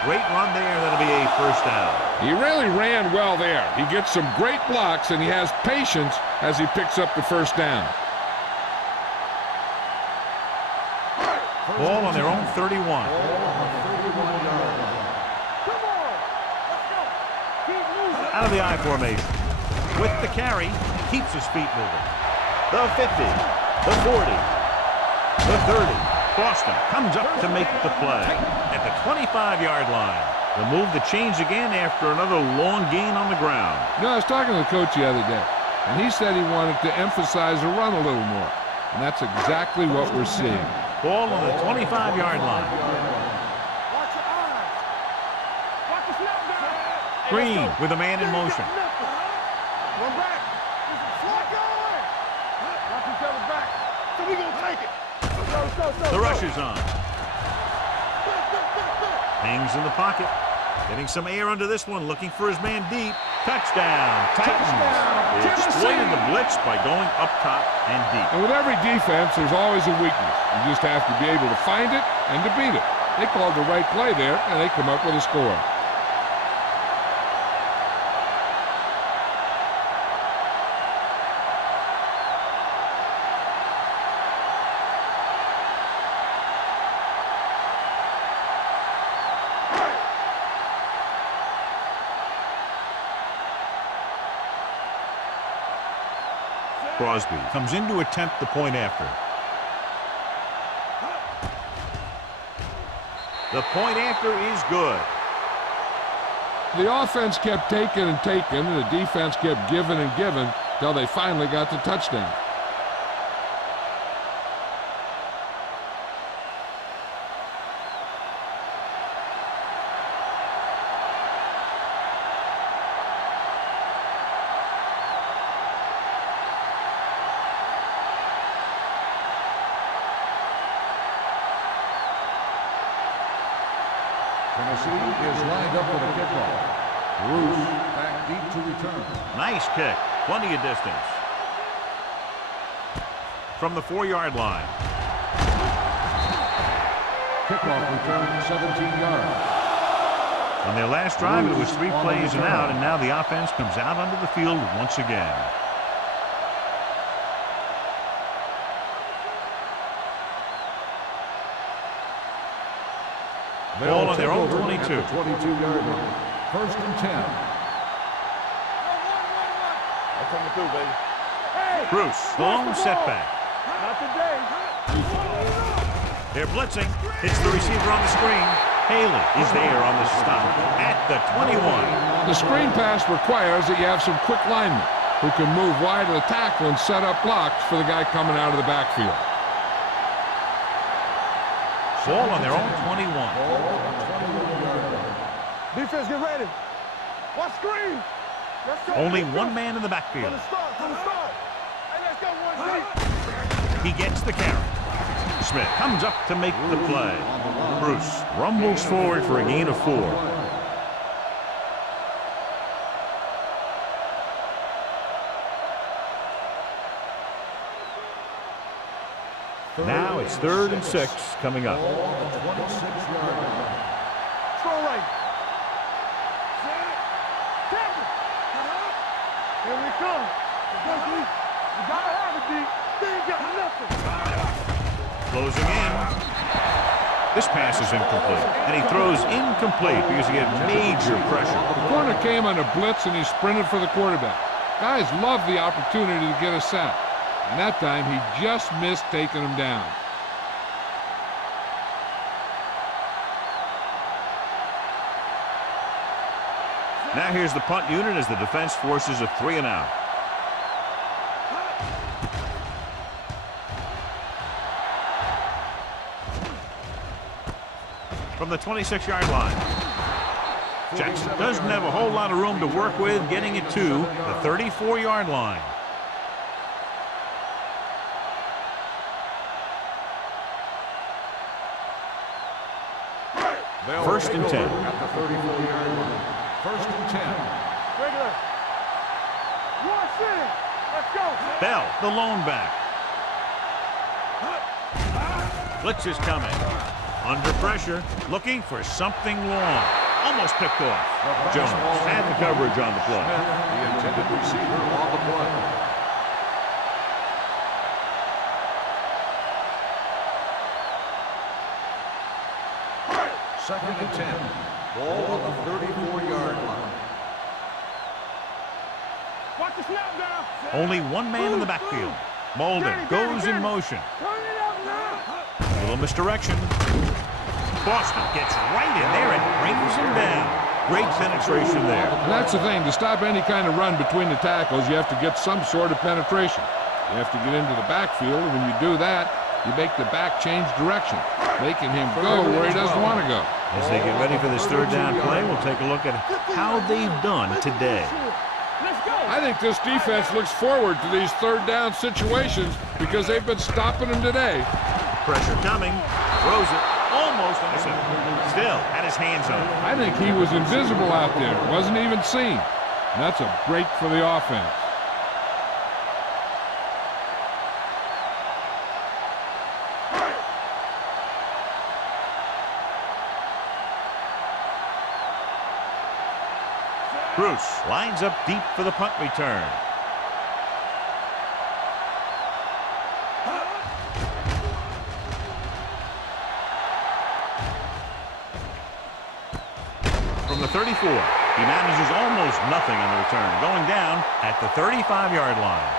Great run there. That'll be a first down. He really ran well there. He gets some great blocks, and he has patience as he picks up the first down. Ball on their own 31. Ball on the 31-yard line. Come on. Let's go. Keep moving. Out of the I formation. With the carry, keeps his feet moving. The 50, the 40, the 30. Boston comes up to make the play at the 25-yard line. The move to change again after another long gain on the ground. You know, I was talking to the coach the other day, and he said he wanted to emphasize the run a little more. And that's exactly what we're seeing. Ball on the 25-yard line. Watch your eyes. Watch the snap down. Green with a man in motion. Run back. Slot going. Watch each other back. So we gonna take it. The rush is on. Hangs in the pocket. Getting some air under this one. Looking for his man deep. Touchdown. Titans. They exploited the blitz by going up top and deep. And with every defense, there's always a weakness. You just have to be able to find it and to beat it. They called the right play there, and they come up with a score. Crosby comes in to attempt the point after. The point after is good. The offense kept taking and taking, and the defense kept giving and giving till they finally got the touchdown. Tennessee is lined up for the kickoff. Bruce back deep to return. Nice kick. Plenty of distance. From the 4-yard line. Kickoff return 17 yards. On their last drive, it was 3 plays and out, and now the offense comes out onto the field once again. Ball on their own 22. 22-yard line. First and 10. I'm coming through, baby. Hey, Bruce, long setback. not today. They're blitzing. It's the receiver on the screen. Haley is there on the stop at the 21. The screen pass requires that you have some quick linemen who can move wide of the tackle and set up blocks for the guy coming out of the backfield. Ball on their own 21. Defense, get ready. Watch screen. Let's go. Only let's go. one man in the backfield. From the start. Hey, let's go one deep. He gets the carry. Smith comes up to make the play. Bruce rumbles forward for a gain of 4. It's 3rd and 6 coming up. Ball on the 26-yard line. Throw right. Tackle. Here we come. You gotta have it, D. They ain't got nothing. Closing in. This pass is incomplete. And he throws incomplete because he had major pressure. The corner came on a blitz, and he sprinted for the quarterback. Guys love the opportunity to get a sack. And that time, he just missed taking him down. Now here's the punt unit as the defense forces a 3 and out. From the 26-yard line. Jackson doesn't have a whole lot of room to work with, getting it to the 34-yard line. First and 10. At the 34-yard line. First and 10. Regular. Watch it. Let's go. Bell, the lone back. Blitz is coming. Under pressure, looking for something long. Almost picked off. Jones had the coverage on the play. The intended receiver on the play. Second and 10. Ball on the 34-yard line. Watch the snap down. Only one man in the backfield. Molden goes in motion. Turn it up now. A little misdirection. Boston gets right in there and brings him down. Great penetration there. And that's the thing. To stop any kind of run between the tackles, you have to get some sort of penetration. You have to get into the backfield, and when you do that, you make the back change direction, making him go where he doesn't want to go. As they get ready for this 3rd down play, we'll take a look at how they've done today. Let's go. I think this defense looks forward to these 3rd down situations because they've been stopping them today. Pressure coming. Throws it. Almost intercepted. Still had his hands on it. I think he was invisible out there. Wasn't even seen. And that's a break for the offense. Bruce lines up deep for the punt return. From the 34, he manages almost nothing on the return, going down at the 35-yard line.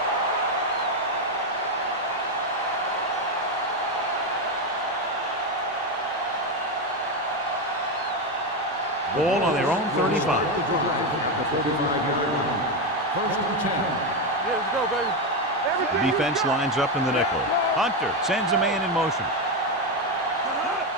Ball on their own 35. First and 10. Yeah, let's go, baby. The defense lines up in the nickel. Hunter sends a man in motion.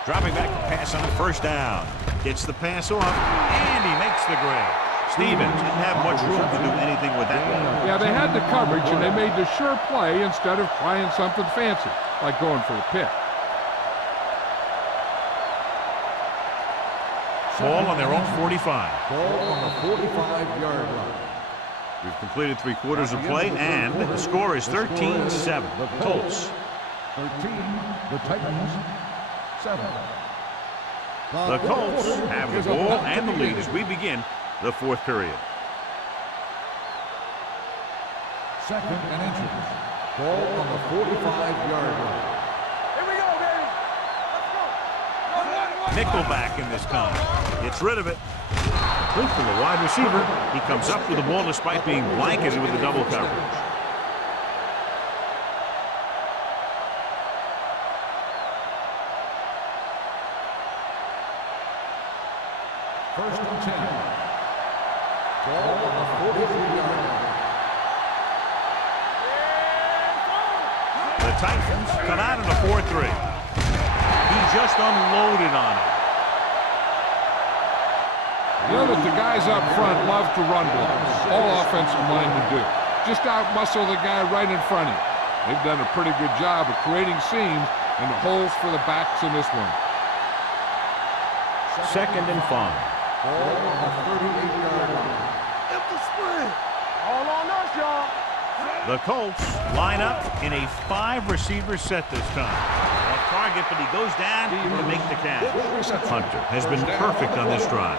Dropping back to pass on the 1st down. Gets the pass off, and he makes the grab. Stevens didn't have much room to do anything with that one. Yeah, they had the coverage, and they made the sure play instead of trying something fancy, like going for the pick. Ball on their own 45. Ball on the 45-yard line. We've completed 3/4 of play, and the score is 13-7. Colts. 13, the Titans, 7. The Colts have the ball and the lead as we begin the 4th period. Second and inches. Ball on the 45-yard line. Here we go, baby. Let's go. Nickelback in this time. Gets rid of it. Complete from the wide receiver. He comes up with the ball despite being blanketed with the double coverage. First and 10. Ball on the 43-yard line. The Titans come out in a 4-3. He just unloaded on it. You know that the guys up front love to run blocks. All offensive linemen do. Just out-muscle the guy right in front of you. They've done a pretty good job of creating seams and holes for the backs in this one. 2nd and 5. Ball on the 38-yard line. Empty spread. All on us, y'all. The Colts line up in a 5-receiver set this time. Off to target, but he goes down to make the catch. Hunter has been perfect on this drive.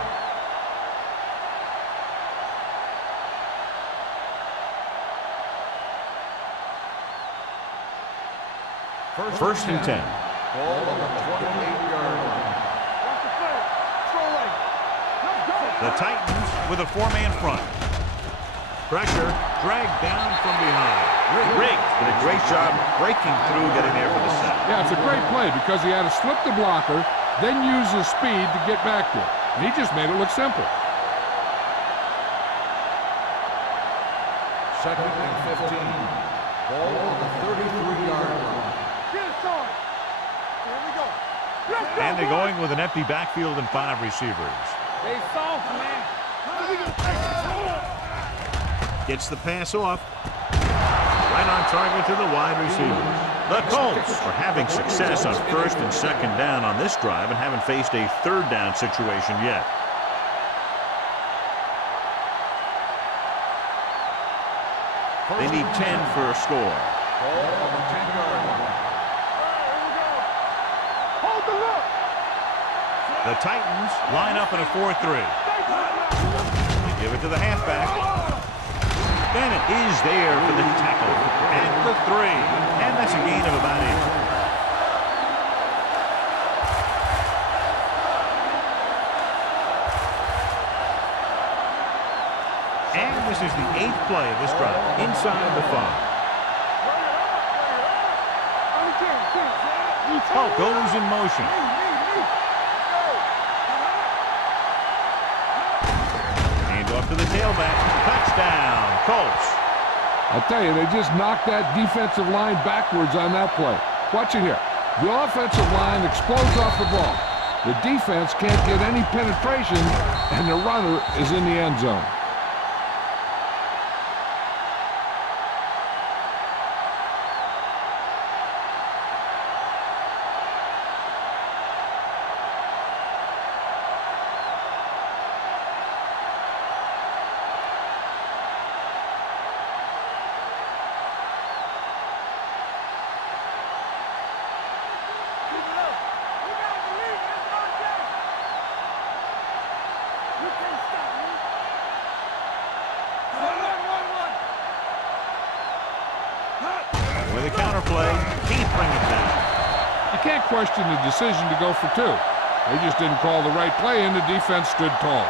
First and 10. Ball on the 28-yard line. Watch the play. Throw right. Let's go. The Titans with a four-man front. Pressure dragged down from behind. Riggs did a great job breaking through, getting there for the sack. Yeah, it's a great play because he had to slip the blocker, then use his speed to get back to it. And he just made it look simple. Second and 15. Ball on the 33-yard line. Get it, son. Here we go. Let's go, And they're boys. going with an empty backfield and 5 receivers. They soft, man. Gets the pass off. Right on target to the wide receivers. The Colts are having success on first and second down on this drive and haven't faced a third down situation yet. They need 10 for a score. Ball on the 10-yard line. Hold the look. The Titans line up in a 4-3. They give it to the halfback. Bennett is there for the tackle at the 3. And that's a gain of about 8. And this is the 8th play of this drive, inside the 5. Hulk goes in motion. Hand off to the tailback. Touchdown, Colts. I'll tell you, they just knocked that defensive line backwards on that play. Watch it here. The offensive line explodes off the ball. The defense can't get any penetration, and the runner is in the end zone. With a counterplay, can't bring it down. You can't question the decision to go for 2. They just didn't call the right play, and the defense stood tall.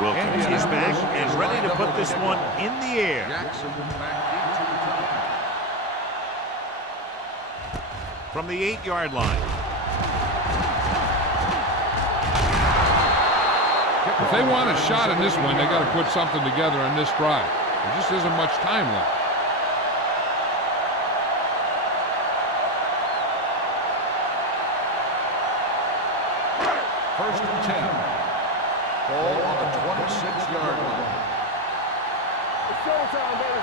Wilkins is back and ready to put this one in the air. Jackson back into return. From the 8-yard line. If they want a shot in this one, they got to put something together on this drive. There just isn't much time left. First and 10. Ball on the 26-yard line. It's showtime, baby.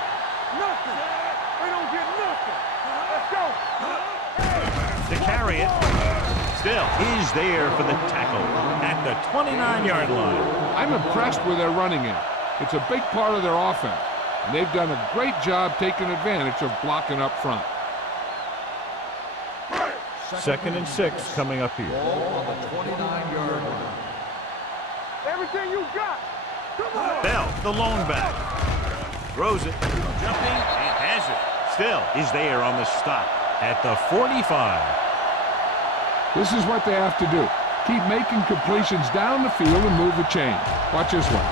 Nothing. They don't get nothing. Let's go. To carry it. Still is there for the tackle at the 29-yard line. I'm impressed with their running game. It's a big part of their offense, and they've done a great job taking advantage of blocking up front. Second and 6 coming up here. Ball on the 29-yard line. Everything you got. Come on. Bell, the lone back. Throws it. Jumping and has it. Still is there on the stop at the 45. This is what they have to do. Keep making completions down the field and move the chain. Watch this one.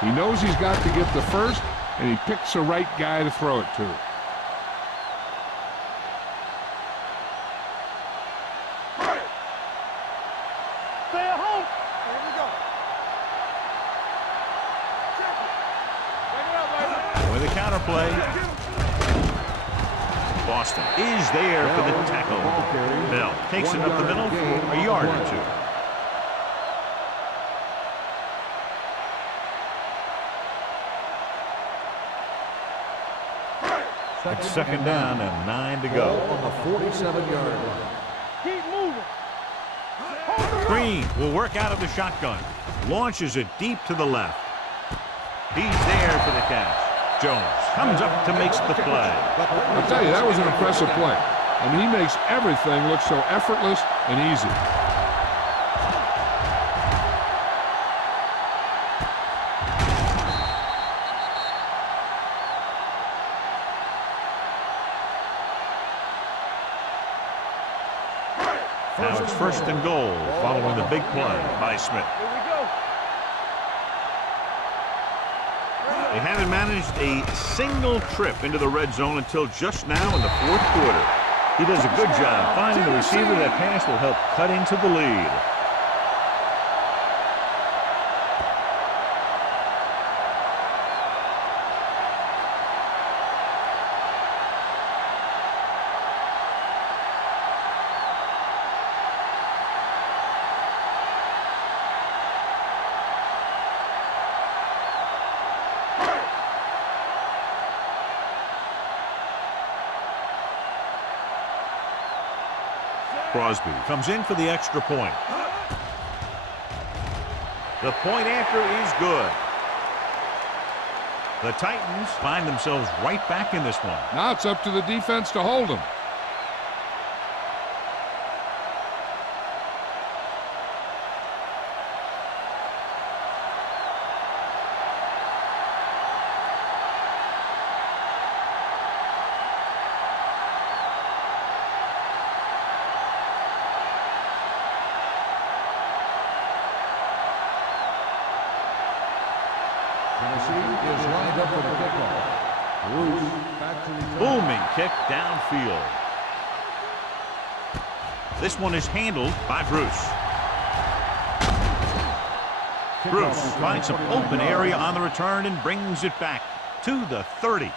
He knows he's got to get the first, and he picks the right guy to throw it to. Stay at home. Here we go. Check it. Back it up, baby. With a counterplay. Boston is there for the tackle. Bell takes it up the middle for a yard or 2. It's second down and 9 to go. Ball on the 47-yard line. Keep moving. Green will work out of the shotgun. Launches it deep to the left. He's there for the catch. Jones comes up to make the play. I'll tell you, that was an impressive play. I mean, he makes everything look so effortless and easy. Now it's first and goal following the big play by Smith. Here we go. They haven't managed a single trip into the red zone until just now in the fourth quarter. He does a good job finding the receiver. That pass will help cut into the lead. Crosby comes in for the extra point. The point after is good. The Titans find themselves right back in this one. Now it's up to the defense to hold them. Tennessee is lined up for the kickoff. Bruce back to return. Booming kick downfield. This one is handled by Bruce. Bruce finds some open area on the return and brings it back to the 30.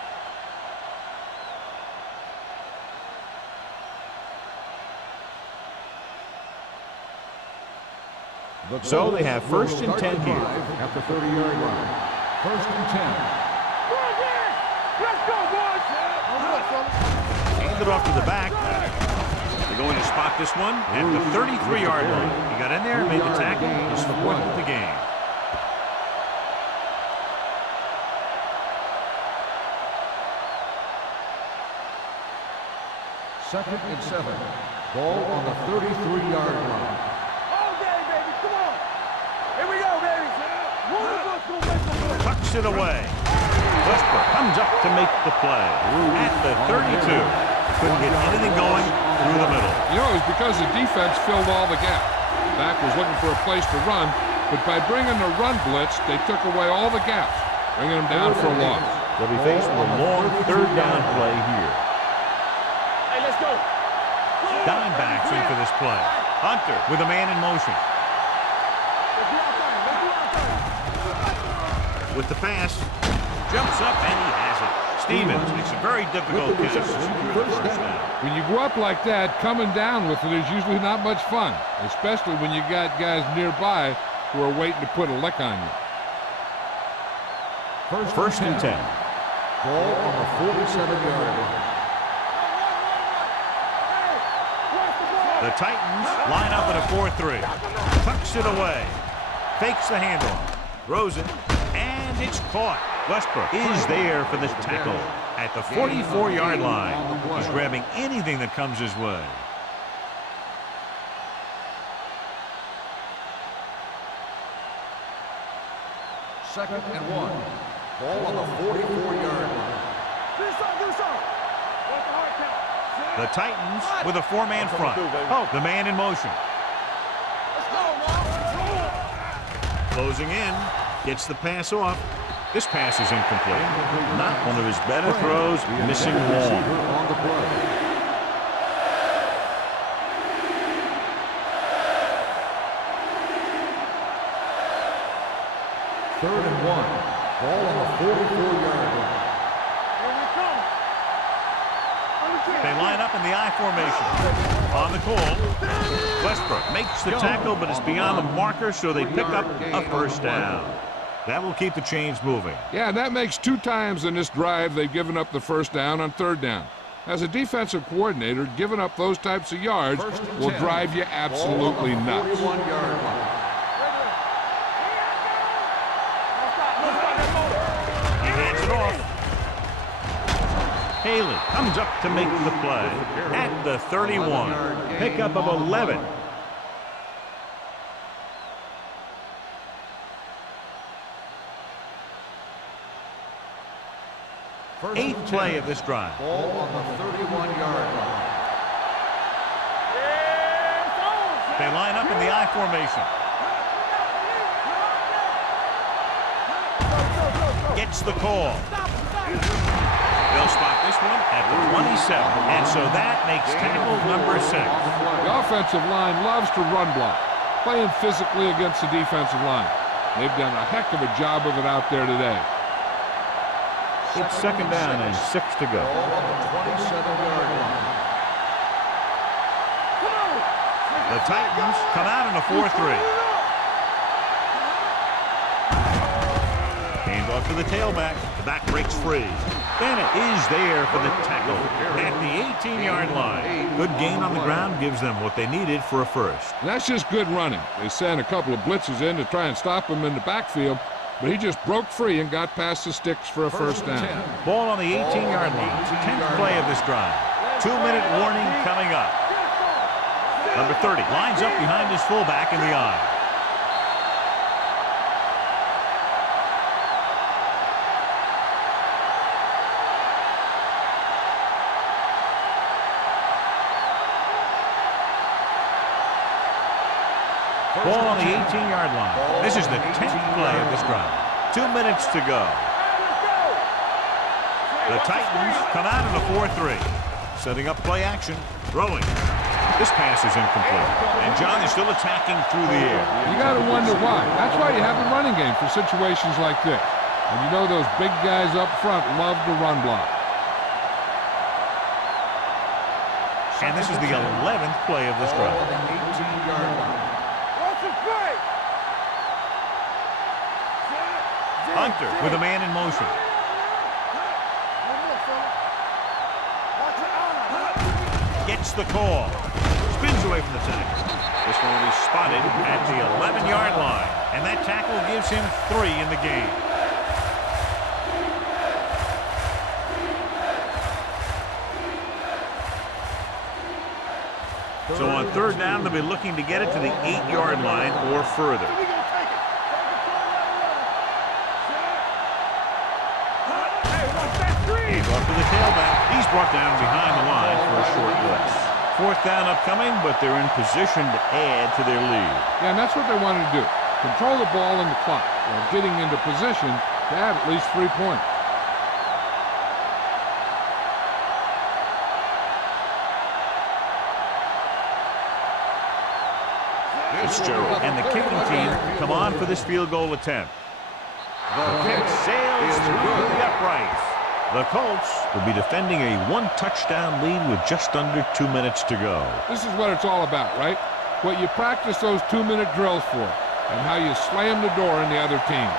So they have first and 10 here. At the 30-yard line. First and 10. Let's go, boys. Hand it off to the back. They're going to spot this one at the 33-yard line. He got in there, made the tackle, his fourth of the game. Second and 7. Ball on the 33-yard line. All day, baby. Come on. Here we go, baby. One of us gonna make the play. Tucks it away. Westbrook comes up to make the play at the 32. Couldn't get anything going through the middle. You know, it was because the defense filled all the gaps. Back was looking for a place to run, but by bringing the run blitz, they took away all the gaps, bringing them down for a loss. They'll be faced with a long third down play here. Hey, let's go. Dime backs in for this play. Hunter with a man in motion. Let's do our thing. Let's do our thing. With the pass, jumps up and he has it. Stevens makes a very difficult catch to secure the first down. When you go up like that, coming down with it is usually not much fun, especially when you got guys nearby who are waiting to put a lick on you. First and 10. Ball on the 47-yard line. The Titans line up in a 4-3. Tucks it away. Fakes the handoff. Throws it. And it's caught. Westbrook is there for this tackle at the 44-yard line. He's grabbing anything that comes his way. Second and 1. Ball on the 44-yard line. Do something. What's the hard count? The Titans with a four-man front. Oh, the man in motion. Let's go, Mom. Closing in. Gets the pass off. This pass is incomplete. Not one of his better throws. Missing long. On the play. Third and 1. Ball on the 44-yard line. Here we come. They line up in the I formation. On the call, Westbrook makes the tackle, but it's beyond the marker, so they pick up a first down. That will keep the chains moving. Yeah, that makes 2 times in this drive they've given up the first down on 3rd down. As a defensive coordinator, giving up those types of yards will drive you absolutely nuts. 41-yard line. He hands it off. Haley comes up to make the play at the 31. Pickup of 11. Eighth play of this drive. Ball on the 31-yard line. They line up in the I formation. Gets the call. They'll spot this one at the 27. And so that makes tackle number 6. The offensive line loves to run block, playing physically against the defensive line. They've done a heck of a job of it out there today. It's 2nd down and 6 to go. Ball on the 27-yard line. The Titans come out in a 4-3. Hand off to the tailback. The back breaks free. Bennett is there for the tackle at the 18-yard line. Good gain on the ground gives them what they needed for a first. That's just good running. They sent a couple of blitzes in to try and stop him in the backfield, but he just broke free and got past the sticks for a first down. Ball on the 18-yard line. 10th play of this drive. 2-minute warning coming up. Number 30 lines up behind his fullback in the I. Ball on the 18-yard line. This is the 10th play of this drive. 2 minutes to go. The Titans come out in a 4-3. Setting up play action. Throwing. This pass is incomplete. And John is still attacking through the air. You got to wonder why. That's why you have a running game for situations like this. And you know those big guys up front love to run block. And this is the 11th play of this drive. Ball on the 18-yard line. Hunter with a man in motion. Gets the call. Spins away from the tackle. This one will be spotted at the 11-yard line. And that tackle gives him 3 in the game. So on 3rd down, they'll be looking to get it to the 8-yard line or further. Off to the tailback. He's brought down behind the line for a short blitz. 4th down upcoming, but they're in position to add to their lead. Yeah, and that's what they wanted to do. Control the ball and the clock while getting into position to add at least 3 points. Fitzgerald and the kicking team come on for this field goal attempt. The kick sails through the uprights. The Colts will be defending a 1-touchdown lead with just under 2 minutes to go. This is what it's all about, right? What you practice those 2-minute drills for, and how you slam the door in the other team.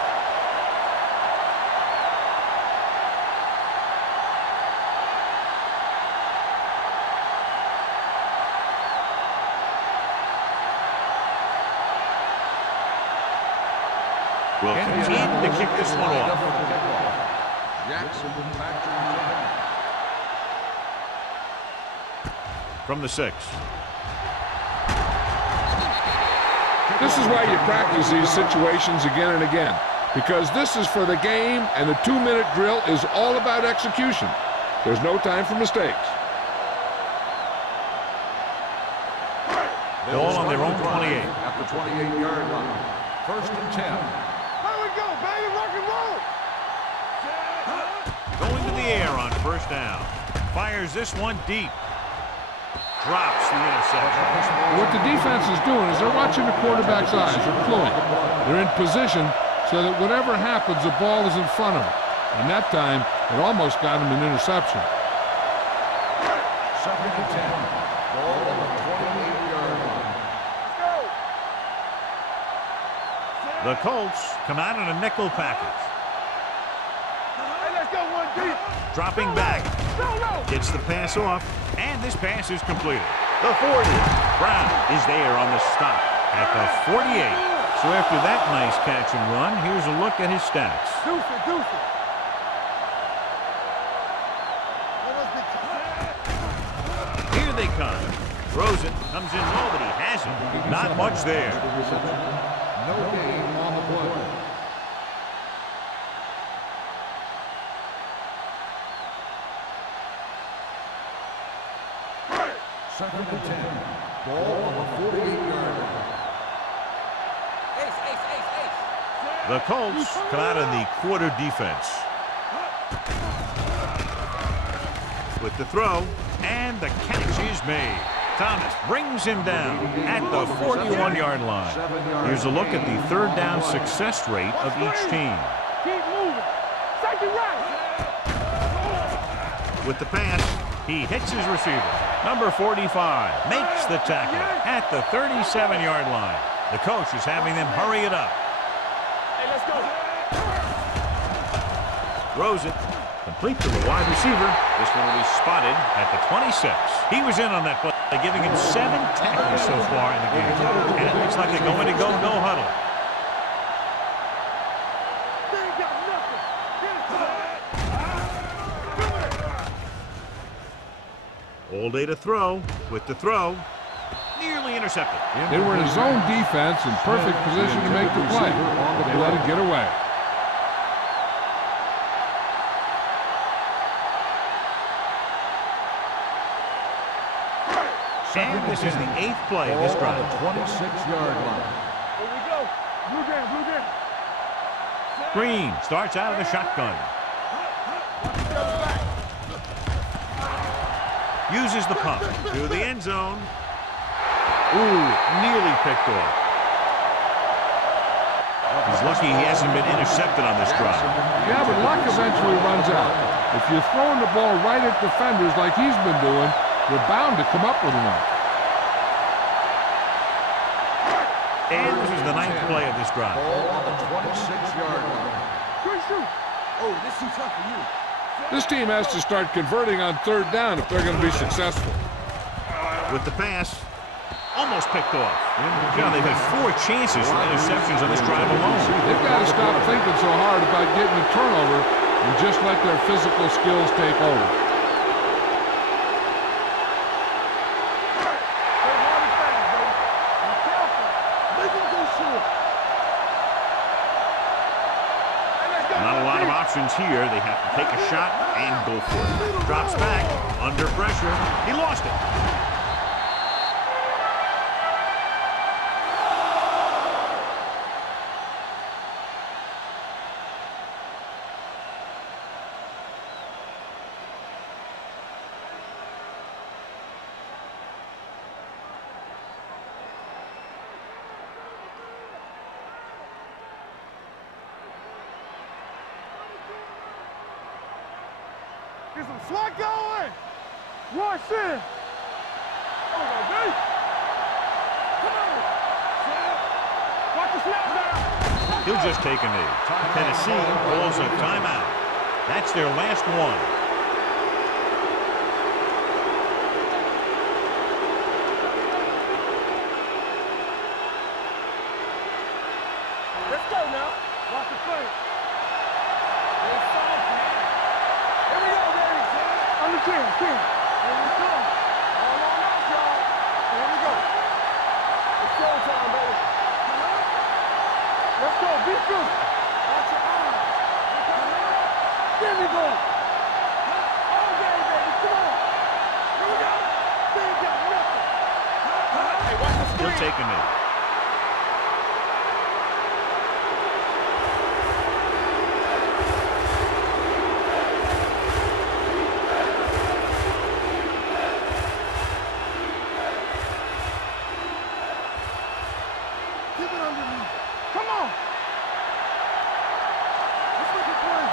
Will continue to kick this one off. Jackson back to return. From the 6. This is why you practice these situations again and again, because this is for the game, and the 2-minute drill is all about execution. There's no time for mistakes. Ball on their own 28. At the 28-yard line. 1st and 10. Here we go, baby, rock and roll. Going to the air on 1st down. Fires this one deep. Drops the interception. What the defense is doing is they're watching the quarterback's eyes. They're cluing. They're in position so that whatever happens, the ball is in front of them. And that time, it almost got him an interception. 2nd and 10. Ball on the 28-yard line. The The Colts come out in a nickel package. Hey, let's go one deep. Dropping back. Gets the pass off, and this pass is completed. The 40. Brown is there on the stop at the 48. So after that nice catch and run, here's a look at his stats. Deuce it. Here they come. Throws it, comes in low, but he hasn't. Not much there. No gain on the play. Second and 10. Ball on the 48-yard line. The Colts come out in the quarter defense. With the throw, and the catch is made. Thomas brings him down at the 41-yard line. Here's a look at the third down success rate of each team. Keep moving. Second right. With the pass, he hits his receiver. Number 45 makes the tackle at the 37-yard line. The coach is having them hurry it up. Hey, let's go. Throws it. Complete to the wide receiver. This one will be spotted at the 26. He was in on that play, giving him 7 tackles so far in the game. And it looks like they're going to go no huddle. They ain't got nothing. Get it. All day to throw. With the throw. Nearly intercepted. They were in a zone defense in perfect position to make the play, but they let it get away. And this is the 8th play of this drive. 26-yard line. Here we go. Blue down. Green starts out of the shotgun. Uses the pump to the end zone. Ooh, nearly picked off. He's lucky he hasn't been intercepted on this drive. Yeah, but luck eventually runs out. If you're throwing the ball right at defenders like he's been doing, you're bound to come up with one. And this is the 9th play of this drive. Ball on the 26-yard line. Quick shoot. Oh, this is too tough for you. This team has to start converting on third down if they're going to be successful. With the pass, almost picked off. John, they've had 4 chances for interceptions on this drive alone. They've got to stop thinking so hard about getting a turnover and just let their physical skills take over. Not a lot of options here. They have to take a shot and go for it. Drops back, under pressure. He lost it. Get some slot going. Rush in. Come on, baby. Come on. Watch the snap now. He'll just take a knee. Tennessee calls a timeout. That's their last one. Let's go now. Watch the play. Here we go, baby. On the 10. Here we come. All on us, y'all. Here we go. It's showtime, baby. Let's go. Be good. Watch your eyes. There we go. All day, baby. Come on. Here we go. They ain't got nothing. Hey, watch the screen. He'll take a knee. Keep it underneath. Come on. Let's make it play.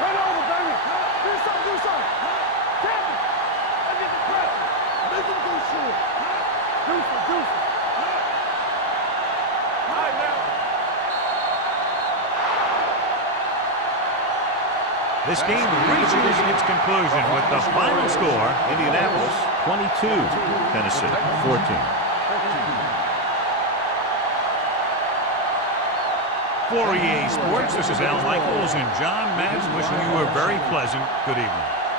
Turn over, baby. Do something. Tap it. Let's get the pressure. Make him go short. This game reaches its conclusion with the final score, Indianapolis 22, Tennessee 14. For EA Sports, this is Al Michaels and John Madden wishing you a very pleasant good evening.